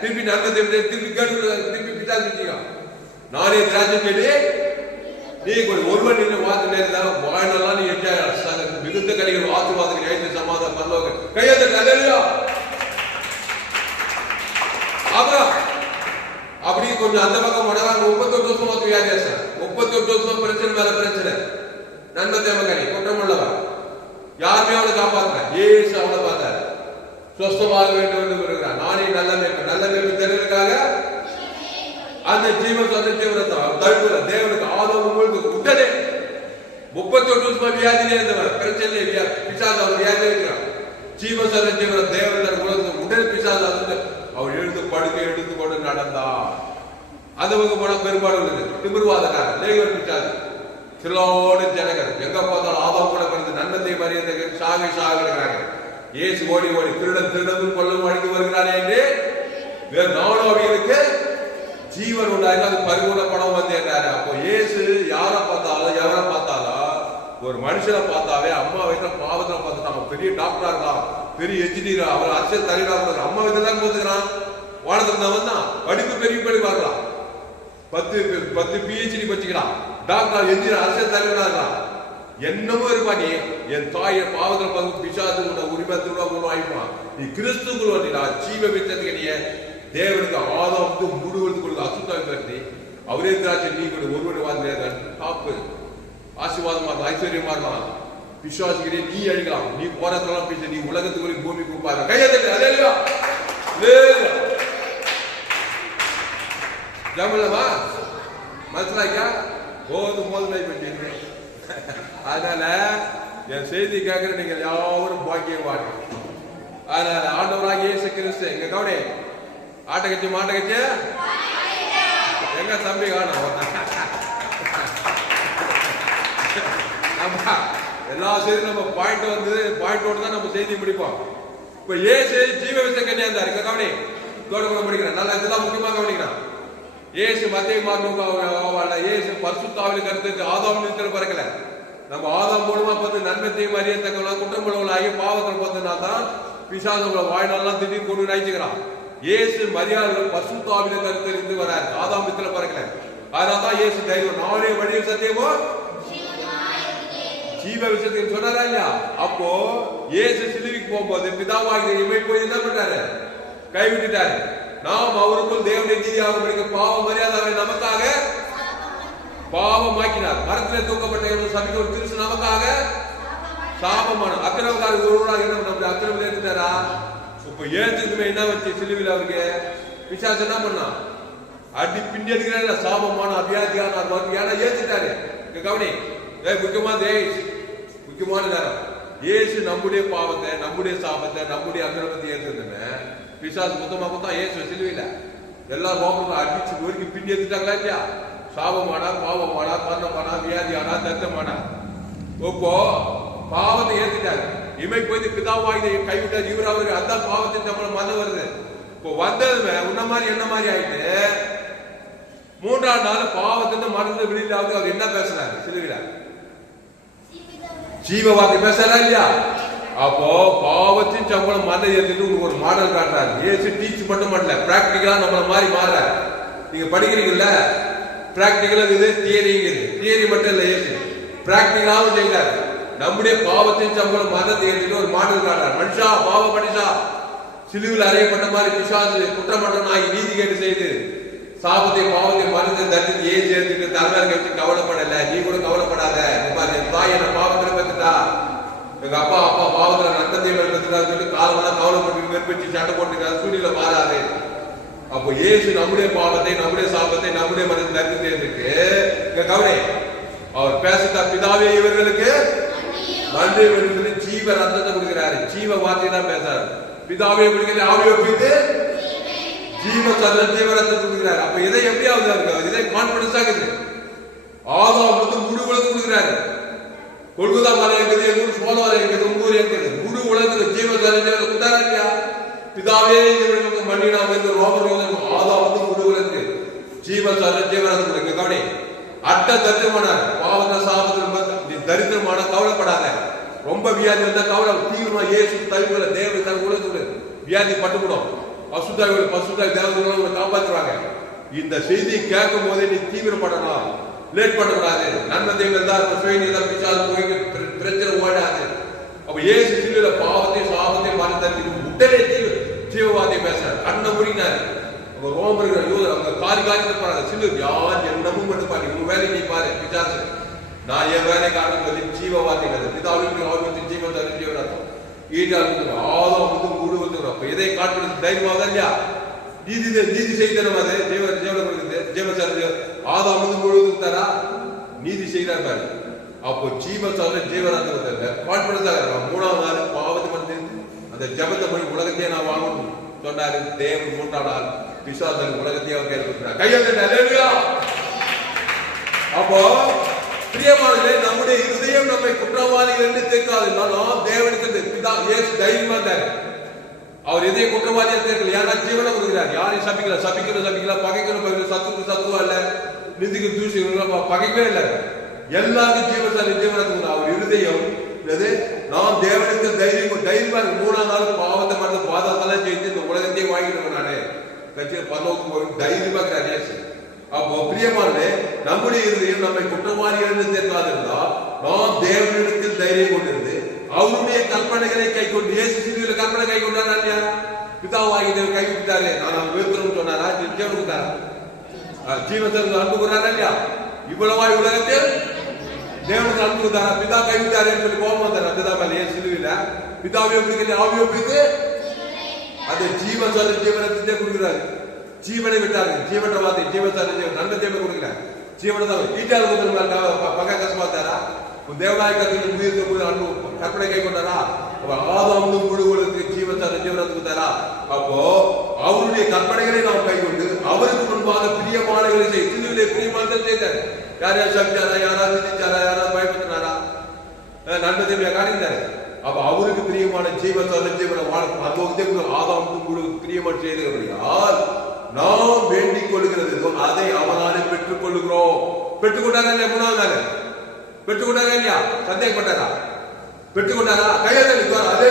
திருப்பி நன்மை திருப்பி கேடு திருப்பி பிசாசு நானே திராட்சை செடி நீ ஒருவன் நின்று வாத்து நேர்தான் வாழ்நாள் நீ மிகுந்த கலைகள் ஆசீர்வாதங்கள் ஐந்து சமாதானம் பரலோக கையெழுத்து அல்லேலூயா. அப்புறம் அப்படி கொஞ்சம் அந்த பக்கம் போனாங்க. 38 வருஷம் வியாதியாசம், 38 வருஷம் பிரச்சனை மேல பிரச்சனை. நன்மை தேவகனி குற்றம் உள்ளவா யாருமே அவனை காப்பாற்ற ஏசு அவனை பார்த்தாரு. சொஸ்தமாக வேண்டும் என்று வருகிறார். நானே நல்ல மேய்ப்பு, நல்ல மேய்ப்பு தெரிவதற்காக அந்த ஜீவன் தடுப்புல தேவனுக்கு ஆதரவு உங்களுக்கு உடனே 38 வருஷம் வியாதியிலே இருந்தவர் பிரச்சனை பிசாசு அவர் வியாதி இருக்கிறார். ஜீவ ஜீவன தேவன் உலகத்துக்கு உடனே பிசாசு அவர் எழுந்து படுக்கை எடுத்து கொண்டு நடந்தார். அந்த பக்கம் போன பெரும்பாடு திமிர்வாதக்காரர் லேகர் பிசாசு சிலோடு ஜனகர் எங்க பார்த்தாலும் ஆதாம் கூட பிறந்து நன்மத்தை மரியாதை சாகி சாகிறாங்க. இயேசு ஓடி ஓடி திருடன் திருடவும் கொல்லவும் அழித்து வருகிறானே என்று வேறு நானும் அவர்களுக்கு ஜீவன் உண்டாயினா அது பரிபூர்ண படம் வந்தேன்றாரு. அப்போ இயேசு யாரை பார்த்தாலும் எவரை பார்த்தாலும் ஒரு மனுஷனை பார்த்தாவே அம்மா வயிற்ற பாவத்துல பார்த்துட்டாங்க. பெரிய டாக்டரா இருக்கலாம், பெரிய என்ஜினியர், அவர் அரசியல் தலைவராக அம்மா வயிற்று தான் போத்துக்கிறான். வானத்துல வந்தான் படிப்பு பெரிய படிப்பு பார்க்கலாம், 10 PhD வச்சுக்கலாம், டாக்டர் என்ஜினியர் அரசியல் தலைவராக இருக்கலாம். என்னமோ இருப்பா நீ என் தாயை பாவத்துல பார்த்து பிசாசு உரிமை திரும்ப ஆயிடுவான். நீ கிறிஸ்துக்குள் வந்தீங்களா ஜீவ வித்தத்துக்கு நீ தேவனுக்கு ஆதாம் முழுவதுக்கு கொடுக்க அசுத்தாவி கருதி அவரே திராட்சை நீ கொண்டு ஒருவரு வாழ்ந்த காப்பு ஆசீர்வாதமா இருக்கலாம், ஐஸ்வர்யமா இருக்கலாம். பிசாசுகிறே நீ அழிக்கலாம், நீ போறதெல்லாம் பேச, நீ உலகத்துக்கு பூமி கூப்பாரு கையெழுத்து ஜமலமா மனசிலாக்கா போதும் போதும். அதனால என் செய்தி கேட்கிற நீங்கள் யாரும் பாக்கியவாங்க. அதனால ஆண்டவராக இயேசு கிறிஸ்து எங்க கவனி ஆட்ட கட்சி மாட்ட கட்சி எங்க தம்பி காணும். எல்லா செய்தியும் நம்ம பாயிண்டோடு தான் நம்ம செய்தி முடிப்போம். இப்ப இயேசு ஜீவ விச கன்னியா இருந்தார். இங்க கவனி தோட முடிக்கிறேன். நல்லா இதுதான் முக்கியமா கவனிக்கிறான். இயேசு மத்திய மார்க்க இயேசு பரிசுத்தாவின் கருத்து ஆதாம் நிலத்தில் பிறக்கல. நம்ம ஆதாம் மூலமா பார்த்து நன்மைத்தையும் அறியத்தக்கலாம் குற்றமுள்ளவர்களாகி பாவத்தில் பார்த்தனா தான் பிசாசு வாழ்நாள்லாம் திடீர்னு கொண்டு நினைச்சுக்கிறான். இயேசு மரியாதைகள் பரிசுத்தாவின் கருத்து இருந்து வராரு, ஆதாம் நிலத்தில் பிறக்கல. அதனால்தான் இயேசு தைரியம் நானே வழியில் சத்தியமோ ஜீவ விஷயத்தையும் சொன்னாரா இல்லையா? அப்போ இயேசு சிலுவைக்கு போகும்போது பிதாவாகிய இமை போய் என்ன பண்றாரு? கைவிட்டுட்டாரு. நாம் அவருக்குள் தேவனுடைய நீதியாக படிக்க பாவ மரியாதை நமக்காக பாவமாக்கினார். மரத்திலே தூக்கப்பட்ட சபைக்கு ஒரு கிறிஸ்து நமக்காக சாபமான அக்கிரமக்காரர் ஒருவராக நம்ம அக்கிரமம் ஏற்றுட்டாரா? இப்ப ஏற்றுக்குமே என்ன வச்சு சிலுவையில் அவருக்கு பிசாசு என்ன பண்ணா? அடி பிண்டி எடுக்கிற சாபமான அபியாதியான ஏன்னா ஏற்றுட்டாரு. கவனி முக்கியமான நேரம் இயேசு நம்முடைய பாவத்தை நம்முடைய சாபத்தை நம்முடைய அக்கிரமத்தை ஏற்றுதுன்னு பிசாசு மொத்தமா தான் இயேசு சிலுவையில எல்லா பாவங்களும் அடிச்சு ஒருக்கி பிண்டி எடுத்துட்டாங்களா இல்லையா? சாபமானா பாவமானா மரணமானா வியாதியானா தத்தமானா இப்போ பாவத்தை ஏத்துட்டாரு. இமை போய் பிதாவாகி கைவிட்டார் இவராவது அந்த பாவத்தை நம்மள மன வருது. இப்போ வந்ததுமே உன்ன மாதிரி என்ன மாதிரி ஆயிட்டு 3ஆம் நாள் பாவத்தின் மருந்து வெளியிலாவது அவர் என்ன பேசுறாரு? சிலுவையில ஜீவ வார்த்தை பேசுறா இல்லையா? அப்போ பாவத்தின் சம்பளம் மன ஏத்துட்டு உங்களுக்கு ஒரு மாடல் காட்டுறாரு. ஏசு டீச் மட்டும் பண்ணல, பிராக்டிகலா நம்மள மாதிரி மாற. நீங்க படிக்கிறீங்கல்ல, பிராக்டிகலா இது தியரி மட்டும் இல்ல, ஏசு பிராக்டிகலாவும் செய்யறாரு. நம்முடைய பாவத்தின் சம்பளம் மனதை ஏற்றிட்டு ஒரு மாடல் காட்டுறாரு. மனுஷா பாவ மனுஷா சிலுவில் அறையப்பட்ட மாதிரி பிசாசு குற்றமற்ற ஆகி நீதி கேட்டு செய்து சாபத்தை பாவத்தை மனதை தட்டி ஏன் சேர்த்துட்டு தலைமையாக வச்சு கவலைப்படல. நீ கூட கவலைப்படாத. தாய் என்ன பாவத்துல பெற்றுட்டா, எங்க அப்பா பாவத்துல நட்டத்தையும் பெற்றுட்டான்னு சொல்லி காலமெல்லாம் கவலைப்பட்டு வெறுப்பிச்சு சட்டை போட்டு சூழ்நிலை மாறாது. அப்போ இயேசு நம்முடைய பாவத்தை நம்முடைய சாபத்தை நம்முடைய மனதை தட்டி சேர்த்துட்டு கவலை அவர் பேசுறா. பிதாவே இவர்களுக்கு நன்றி ஜீவ ரத்தத்தை கொடுக்கிறாரு. ஜீவ வார்த்தை தான் பேசுறாரு. பிதாவே கொடுக்கிறது ஆவியை பிடித்து ஜீவ ரத்தத்தை கொடுக்கிறாரு. அப்ப இதை எப்படியாவது இருக்கு, இதை கான்பிடன்ஸ் ஆகுது. ஆதாம் வந்து முழு உலகத்துக்கு கொடுக்கிறாரு. கொள்குதா மலை இருக்குது, சோழவரை இருக்குது, உங்கூர் இருக்குது, முழு உலகத்துக்கு ஜீவ கொடுத்தாரா இல்லையா? பிதாவே இவர்களுக்கு மண்ணினாம ரோமர் ஆதாம் வந்து முழு உலகத்துக்கு ஜீவரத்தம் கவனி அட்ட தரித்திரமானார். பாவத்தை சாபத்தில் தரித்திரமான கவலைப்படாத. ரொம்ப வியாதி வந்தா கவலை தீவிரமா இயேசு தவிர தேவ உலகத்துல வியாதி பட்டுக்கூடும். அசுத்தாவிகள் பசுத்தாய் தேவதை காப்பாற்றுவாங்க. இந்த செய்தியை கேட்கும் போதே நீ தீவிரப்படணும், லேட் பண்ணக்கூடாது. நன்மை பிரச்சனை ஓடாது. அப்ப இயேசு சிலுவையில பாவத்தை சாபத்தை மறந்து உடனே ஜீவவாதியை பேசுறாரு. கண்ணை முடினாரு. ரோமர்கள் யூதர் அவங்க காரி பாருங்க சிலு யார் என்னமும் மட்டும் பாரு, உங்க வேலை நீ பாரு பிசாசு. நான் என் வேலை காரணம் ஜீவவாதி பிதாவின் ஜீவ ஜீவராத்தம் ஆதம் வந்து முழு வந்து. அப்ப இதை காட்டுறது தைரியமா தான் இல்லையா? நீதி செய்தனம் அது ஜீவ ஆதாம் வந்து முழுவதும் தரா நீதி செய்யறாரு பாரு. அப்போ ஜீவ ஜீவராத்தம் கான்பிடன்ஸ் ஆகிறார். 3ஆம் நாள் பாவத்தை வந்து அந்த ஜபத்தை போய் உலகத்தையே நான் வாங்கணும் சொன்னாரு. தேவன் 3ஆம் நாள் விசுவாசம் உலகத்தையே அவர் கையில் கொடுக்கிறார். கையில் அப்போ பிரியமானவர்களே, நம்முடைய இருதயம் நம்மை குற்றவாளிகள் என்று தெரியாது. நாம் தேவனுக்கு தைரியமா இருந்தார். அவர் இதய குற்றவாளியா தெரியல. யாரா ஜீவனை கொடுக்கிறார், யாரையும் சபிக்கல, பகைக்கணும், சத்துவா இல்ல, நிதிக்கு தூசி பகைக்கவே இல்லை. எல்லாருக்கும் ஜீவனை அவர் இருதயம் நாம் தேவனுக்கு தைரியமா இருக்கு. 3ஆம் நாள் பாவத்தை மறந்து பாதத்தெல்லாம் ஜெயிச்சு இந்த உலகத்தையே வாங்கிட்டு நானே கட்சியில பரலோகத்துக்கு தைரியமா இருக்கிறார். அப்போ பிரியமானே, நம்முடைய இருதயம் நம்மை குற்றவாளிகள் என்று தெரியாதிருந்தா நாம் தேவனிடத்தில் தைரியம் கொண்டிருந்து அவருடைய கற்பனைகளை கை கொண்டு இயேசு சிலுவையில் கற்பனை கை கொண்டாரா இல்லையா? பிதாவாகி கை விட்டாரு. நான் அவர் வீழ்த்தணும் சொன்னாரா? ஜீவன் கொடுத்தாரா? ஜீவன் அன்பு கொடுறாரா இல்லையா? இவ்வளவாய் உலகத்தில் தேவனுக்கு அன்பு கொடுத்தாரா? பிதா கை விட்டாருன்னு சொல்லி கோபம் வந்தாரா பிதா மேல? ஏன் சிலுவையில பிதாவையோ பிடிக்கல ஆவியோ பிடித்து அந்த ஜீவன் சொல்ல ஜீவனத்தை கொடுக்கிறாரு. ஜீவனை விட்டாரு. ஜீவன வார்த்தை ஜீவன் நல்ல தேவை கொடுக்கல. ஜீவனை தான் வீட்டால் பக கசமாத்தாரா? தேவநாயகத்தின் உயிருக்கு அன்பு கற்பனை கை கொண்டாரா? ஆதாமும் முழுவதுக்கு ஜீவனத்தை கொடுத்தாரா? அப்போ அவருடைய கற்பனைகளை நாம் கை கொண்டு அவருக்கு முன்பாக பிரியமானங்களை செய்து சிலுவிலே பிரியமானதை செய்தார். யாரையா சபிச்சாரா? யாராவது நிதிச்சாரா? யாராவது பயன்படுத்தினாரா? நன்மை தேவையா காணிந்தாரு. அப்ப அவருக்கு பிரியமான ஜீவன ஆதாமுக்கு முழு பிரியமான செய்தபடியால் நாம் வேண்டிக் கொள்கிறது அதை அவனாலே பெற்றுக் கொள்ளுகிறோம். பெற்றுக்கொண்டாரா இல்லையா? 3ஆம் நாள் பெற்றுக்கொண்டாரா இல்லையா? சந்தேகப்பட்டாரா? பெற்றுக்கொண்டாரா? கையெழுத்து அதே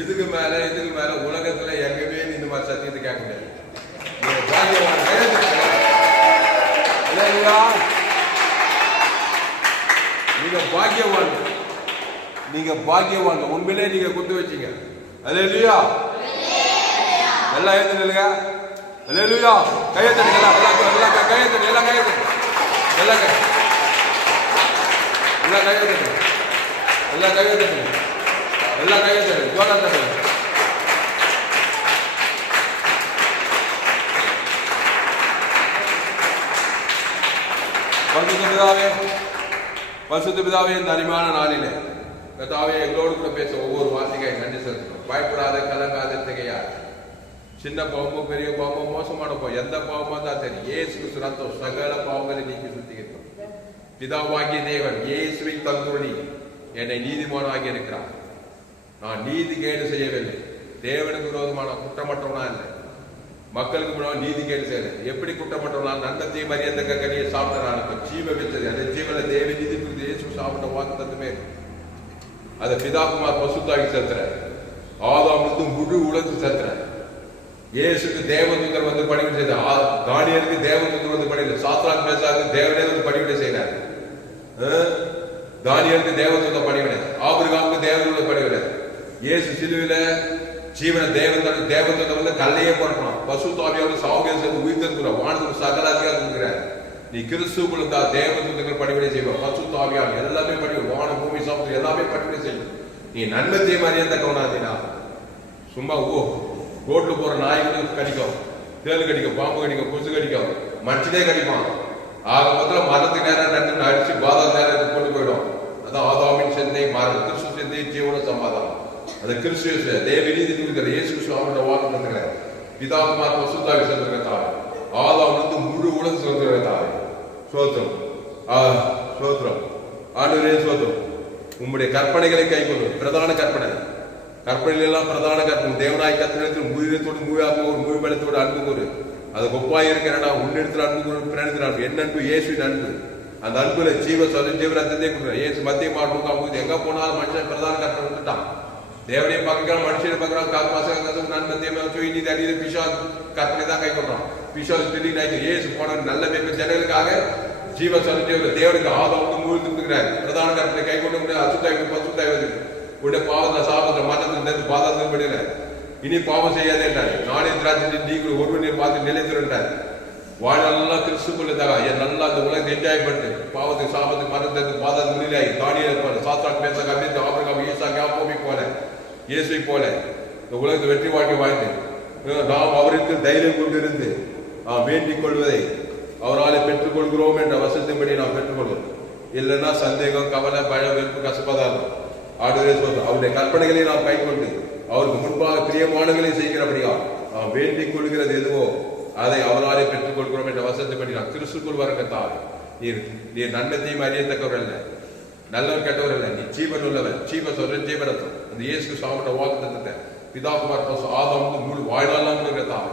இதுக்கு மேல உலகத்துல எங்கவே இந்த மாதிரி சத்தியத்தை கேட்க முடியாது. நீங்க பாக்கியவான். உண்மையிலே நீங்க குத்து வச்சீங்க. அல்லேலூயா. எல்லாம் ஏத்துங்க. அல்லேலூயா. கையெழுத்து பரிசுத்த பிதாவே, இந்த அருமையான நாளிலே கர்த்தாவே எங்களோடு கூட பேச ஒவ்வொரு வார்த்தையை நன்றி செலுத்தணும். பயப்படாத, கலங்காத, திகையாத. சின்ன பாவமோ பெரிய பாவமோ மோசமான பாவம் எந்த பாவமா தான் சரி, இயேசு ரத்தம் சகல பாவங்களை நீக்கி சுத்திகரிக்கும். பிதாவாகிய தேவன் இயேசுவின் தந்துருளி என்னை நீதிமானாகி இருக்கிறார். நான் நீதி கேடு செய்யவில்லை. தேவனுக்கு விரோதமான குற்றமற்றவனா இல்லை. மக்களுக்கு முன்னாடி நீதி கேடு செய்யல. எப்படி குற்றமற்றவனா? நன்மத்தை மரியந்த கனியை சாப்பிட்டான். ஜீவ வச்சது அந்த ஜீவனை தேவ நீதி குறித்து இயேசு சாப்பிட்ட வாக்கு தத்துமே அதை பிதாகுமார் பசுத்தாகி செலுத்துற. ஆதாமுக்கு முழு உலகத்துக்கு செலுத்துற. இயேசுக்கு தேவதூதர் வந்து பணிவிடை செய்தார். தானியேலுக்கு தேவதூதர் வந்து பணிவிடை, சாத்ராக் மேசாக்கு தேவனே வந்து பணிவிடை செய்தார். தானியேலுக்கு தேவதூதர் பணிவிடை, ஆபிரகாமுக்கு தேவதூதர் பணிவிடை. இயேசு சிலுவையில ஜீவன தேவதூதர் வந்து கல்லையே போடணும். பசுத்தாவியோடு சாவுகே உயிர் தருகிற வானத்துக்கு சகல அதிகாரம் இருக்கிறார். நீ கிறிஸ்துக்குள்ள தேவதூதர்கள் பணிவிடை செய்வோம். பசுத்தாவியால் எல்லாமே பணிவிடை, வான பூமி சாப்பிட்டு எல்லாமே பணிவிடை செய்யும். நீ நன்மத்தை மாதிரியே தக்கவனாதீனா சும்மா ரோட்ல போற நாய்களுக்கு கடிக்கும், தேல் கடிக்கும், பாம்பு கடிக்கும், கொசு கடிக்கும், மனுஷனே கடிப்பான். ஆக மொத்தம் மரத்துக்கு நேரம் ரெண்டு அடிச்சு பாதாள நேரம் கொண்டு போயிடும். அதான் ஆதாமின் சிந்தை மாறுது. கிறிஸ்து சிந்தை ஜீவன சமாதானம். அந்த கிறிஸ்து தேவ நீதி கொடுக்கிற இயேசு கிறிஸ்துவோட வாக்கு பண்ணுகிற பிதாகுமார் பசுத்தாவி செலுத்துகிறதாவே ஆதாமிலிருந்து முழு உலகம் செலுத்துகிறதாவே சோத்திரம் சோத்திரம் ஆண்டவரே சோத்திரம். உங்களுடைய கற்பனைகளை கை கொண்டு பிரதான கற்பனைகள் எல்லாம் பிரதான கற்பனை தேவனாய் கற்பனை உயிரத்தோடு மூவாக ஒரு மூவிபலத்தோடு அன்பு கூறு. அது கொப்பாய் இருக்கிறடா உன்னிடத்தில் அன்பு கூறு பிறகு என் அன்பு இயேசுவின் அன்பு. அந்த அன்புல ஜீவரத்தே கொடுக்குற இயேசு மத்திய மாட்டு எங்க போனாலும் மனுஷன் பிரதான கற்பனை விட்டுட்டான். தேவனையும் பார்க்கிறான், மனுஷனை பார்க்கிறான், கால் மாசம் நன்மத்தியம் நீதி அடியில பிசாஸ் கற்பனை தான் கை கொள்றான். பிசாஸ் திடீர்னு இயேசு போன நல்ல மேற்ப ஜனங்களுக்காக ஜீவ சொல்லிட்டு தேவனுக்கு ஆதாவுக்கு மூழ்கி கொடுக்கிறார். பிரதான கற்பனை கை கொண்டு அசுத்தாய் உடைய பாவத்தை சாபத்தை மதத்திலிருந்து பாதத்தில் படிக்கல. இனி பாவம் செய்யாதே என்றார். நானே திராட்சை நீங்கள் ஒருவனை பார்த்து நிலைத்திருந்தார். வாழ்நாளெல்லாம் கிறிஸ்துக்குள்ளதாக என் நல்லா அந்த உலகத்தை என்ஜாய் பண்ணிட்டு பாவத்துக்கு சாபத்துக்கு மதத்திலிருந்து பாதத்தில் நிலையாகி தானியல் போல சாத்ராக் மேசாக் அபிரகாம் ஆபிரகாம் ஈசாக் யாக்கோபை போல இயேசுவை போல இந்த உலகத்தை வெற்றி வாழ்க்கை வாழ்ந்து நாம் அவருக்கு தைரியம் கொண்டிருந்து நாம் வேண்டிக் கொள்வதை அவராலே பெற்றுக் கொள்கிறோம் என்ற வசத்தின்படி நாம் பெற்றுக்கொள்வோம். இல்லைன்னா சந்தேகம், கவலை, பயம், வெறுப்பு, கசப்பதாகும். ஆண்டவரே சொல்றோம் அவருடைய கற்பனைகளை நாம் கை கொண்டு அவருக்கு முன்பாக பிரியமானங்களை செய்கிறபடியா நாம் வேண்டிக் கொள்கிறது எதுவோ அதை அவராலே பெற்றுக் கொள்கிறோம் என்ற வசனத்தை நான் கிறிஸ்துக்குள் வர கத்தாவே. நீர் நன்மையையும் அறியத்தக்கவர் அல்ல, நல்லவர் கெட்டவர் அல்ல, நீ ஜீவன் உள்ளவர், ஜீவ சொல்ற ஜீவரத்தம். அந்த இயேசு சாப்பிட்ட வாக்குத்தத்தத்தை பிதாகுமார் ஆதாம் முழு வாழ்நாளாம் கத்தாவே.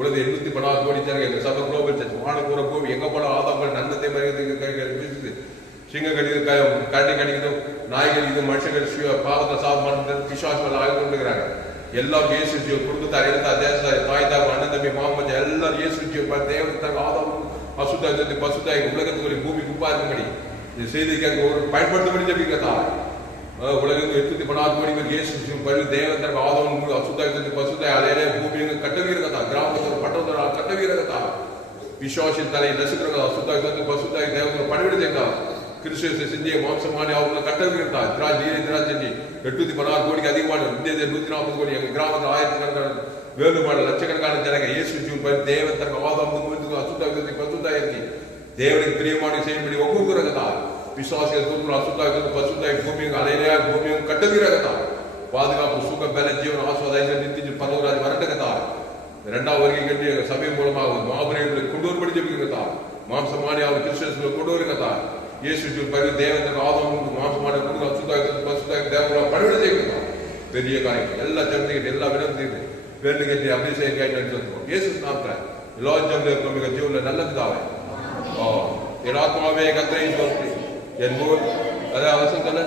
உலக 816 கோடி ஜனங்க இந்த சபை குளோபல் சர்ச் வானக்கூற பூமி எங்க போல ஆதாம்கள் நன்மத்தை மறைகிறது. சிங்க கடிக்குது, கரடி கடிக்குது, நாய் கடிக்குது, மனுஷங்கள் பாவத்தை சாப்பிட்டு விசுவாசம் ஆகி கொண்டுக்கிறாங்க. எல்லாம் இயேசு குடும்பத்தை அறிந்த தேச தாய் தாய் அண்ணன் தம்பி மாமன் எல்லாரும் இயேசு தேவத்தாங்க ஆதாம் அசுத்தாய் பசுத்தாய் உலகத்துக்கு பூமி குப்பா இருக்கும்படி இந்த செய்திக்கு அங்கே ஒரு பயன்படுத்தபடி ஜபிக்கத்தா. உலகத்துக்கு 816 கோடி பேர் இயேசு பரி தேவத்தாங்க ஆதாம் அசுத்தாய் பசுத்தாய் அலையிலே பூமி கட்டவீரகத்தா, கிராமத்தில் பட்டணத்தில் கட்டவீரகத்தா, விசுவாசின் தலையை நசுக்கிறதா, அசுத்தாய் பசுத்தாய் தேவத்தை பணிவிடுதா, கிறிஸ்துவ சிந்திய மாம்சமான அவங்களை கட்டவீரத்தா. திராட்சை 816 கோடிக்கு அதிகமான இந்திய 140 கோடி எங்க கிராமத்தில் ஆயிரக்கணக்கான வேறுபாடு லட்சக்கணக்கான ஜனங்க இயேசு தேவன் தனக்கு ஆதாம் அசுத்தாய் இருக்கு. தேவனுக்கு பிரியமான செய்யும்படி ஒவ்வொருத்தரகத்தா விசுவாசிகள் அசுத்தாய் பசுத்தாய் பூமியும் அலையிலையா பூமியும் கட்டவீரகத்தா. பாதுகாப்பு சுக பல ஜீவன் ஆஸ்வாதாயம் நித்திய பரவராஜ் வரட்டகத்தா. இரண்டாவது வருகை கட்டி சபையின் மூலமாக மாபுரங்களை கொண்டு வரும்படி ஜெபிக்கிறதா. மாம்சமான அவர் கிறிஸ்துவ கொண்டு வருங்கத்தா. இயேசு பரி தேவன் ஆதாம் மாம்சமான அசுத்தாய் பசுத்தாய் தேவ பணிவிட செய்கிறதா. பெரிய காரியம் எல்லா ஜனத்தையும் எல்லா விடத்தையும் வேண்டு கட்டி அபிஷேகம் காய்ச்சி இயேசு நாமத்துல எல்லா ஜனங்களும் ஜீவன்ல நல்லதாவே. என் ஆத்மாவே கர்த்தரை ஸ்தோத்திரி, என் போல் அதே அவசியம் தானே.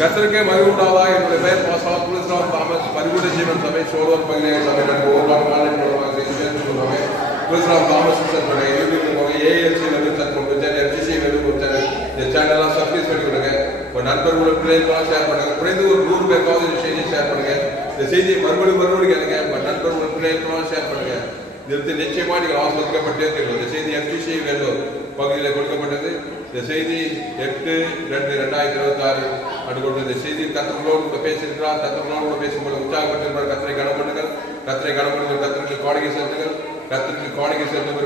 கர்த்தருக்கே மகிமை உண்டாவதாக. என்னுடைய பெயர் பாஸ்டர் குலஸ்ராம் தாமஸ், பரிபூர்ண ஜீவன் சபை சோழர் பகுதியை சபை குலஸ்ராம் தாமஸ் யூடியூப்ல போங்க. ஏஎல்சி வெறும் சர்ச்சை எஃப்சிசி வெறும் இந்த சேனல்லாம் சப்ஸ்கிரைப் பண்ணி கொடுங்க. உங்கள் நண்பர்களோட பிள்ளைகளாம் ஷேர் பண்ணுங்க. குறைந்து ஒரு 100 பேருக்காவது இந்த செய்தியை ஷேர் பண்ணுங்க. இந்த செய்தியை மறுபடியும் கேளுங்க. உங்கள் நண்பர்களோட பிள்ளைகளாம் ஷேர் பண்ணுங்க. இது நிச்சயமா நீங்கள் ஆஸ்வதிக்கப்பட்டே தெரியும். இந்த செய்தி எஃப்சிசி வேலூர் பகுதியில் கொடுக்கப்பட்டது. இந்த செய்தி 8/2/2026 அடுத்த இந்த செய்தி கத்தர்களோடு பேசியிருக்கிறார். கத்தர்களோடு பேசும்போது உற்சாகப்பட்டிருப்பார். கத்தரை கனம் பண்ணுங்கள், கத்தரை கனம் பண்ணுங்கள். கத்தருக்கு காணிக்கை செலுத்துங்கள். கத்தருக்கு காணிக்கை செலுத்தும்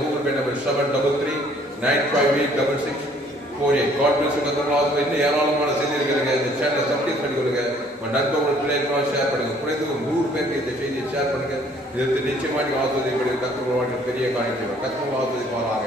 Google Pay number 7339586648. God plus கத்தர்களாக இன்னும் ஏராளமான செய்தி இருக்கிறீங்க. இந்த சேனலை சப்ஸ்கிரைப் பண்ணி கொடுங்க. உங்கள் நண்பர்கள் பிள்ளைகளும் ஷேர் பண்ணுங்க. குறைந்து ஒரு 100 பேருக்கு இந்த செய்தியை ஷேர் பண்ணுங்க. இதற்கு நிச்சயமாக நீங்கள் ஆஸ்வதிப்படுங்க. கத்தர்கள் பெரிய காணிக்கை கத்தர்கள் ஆஸ்வதிப்பாராக.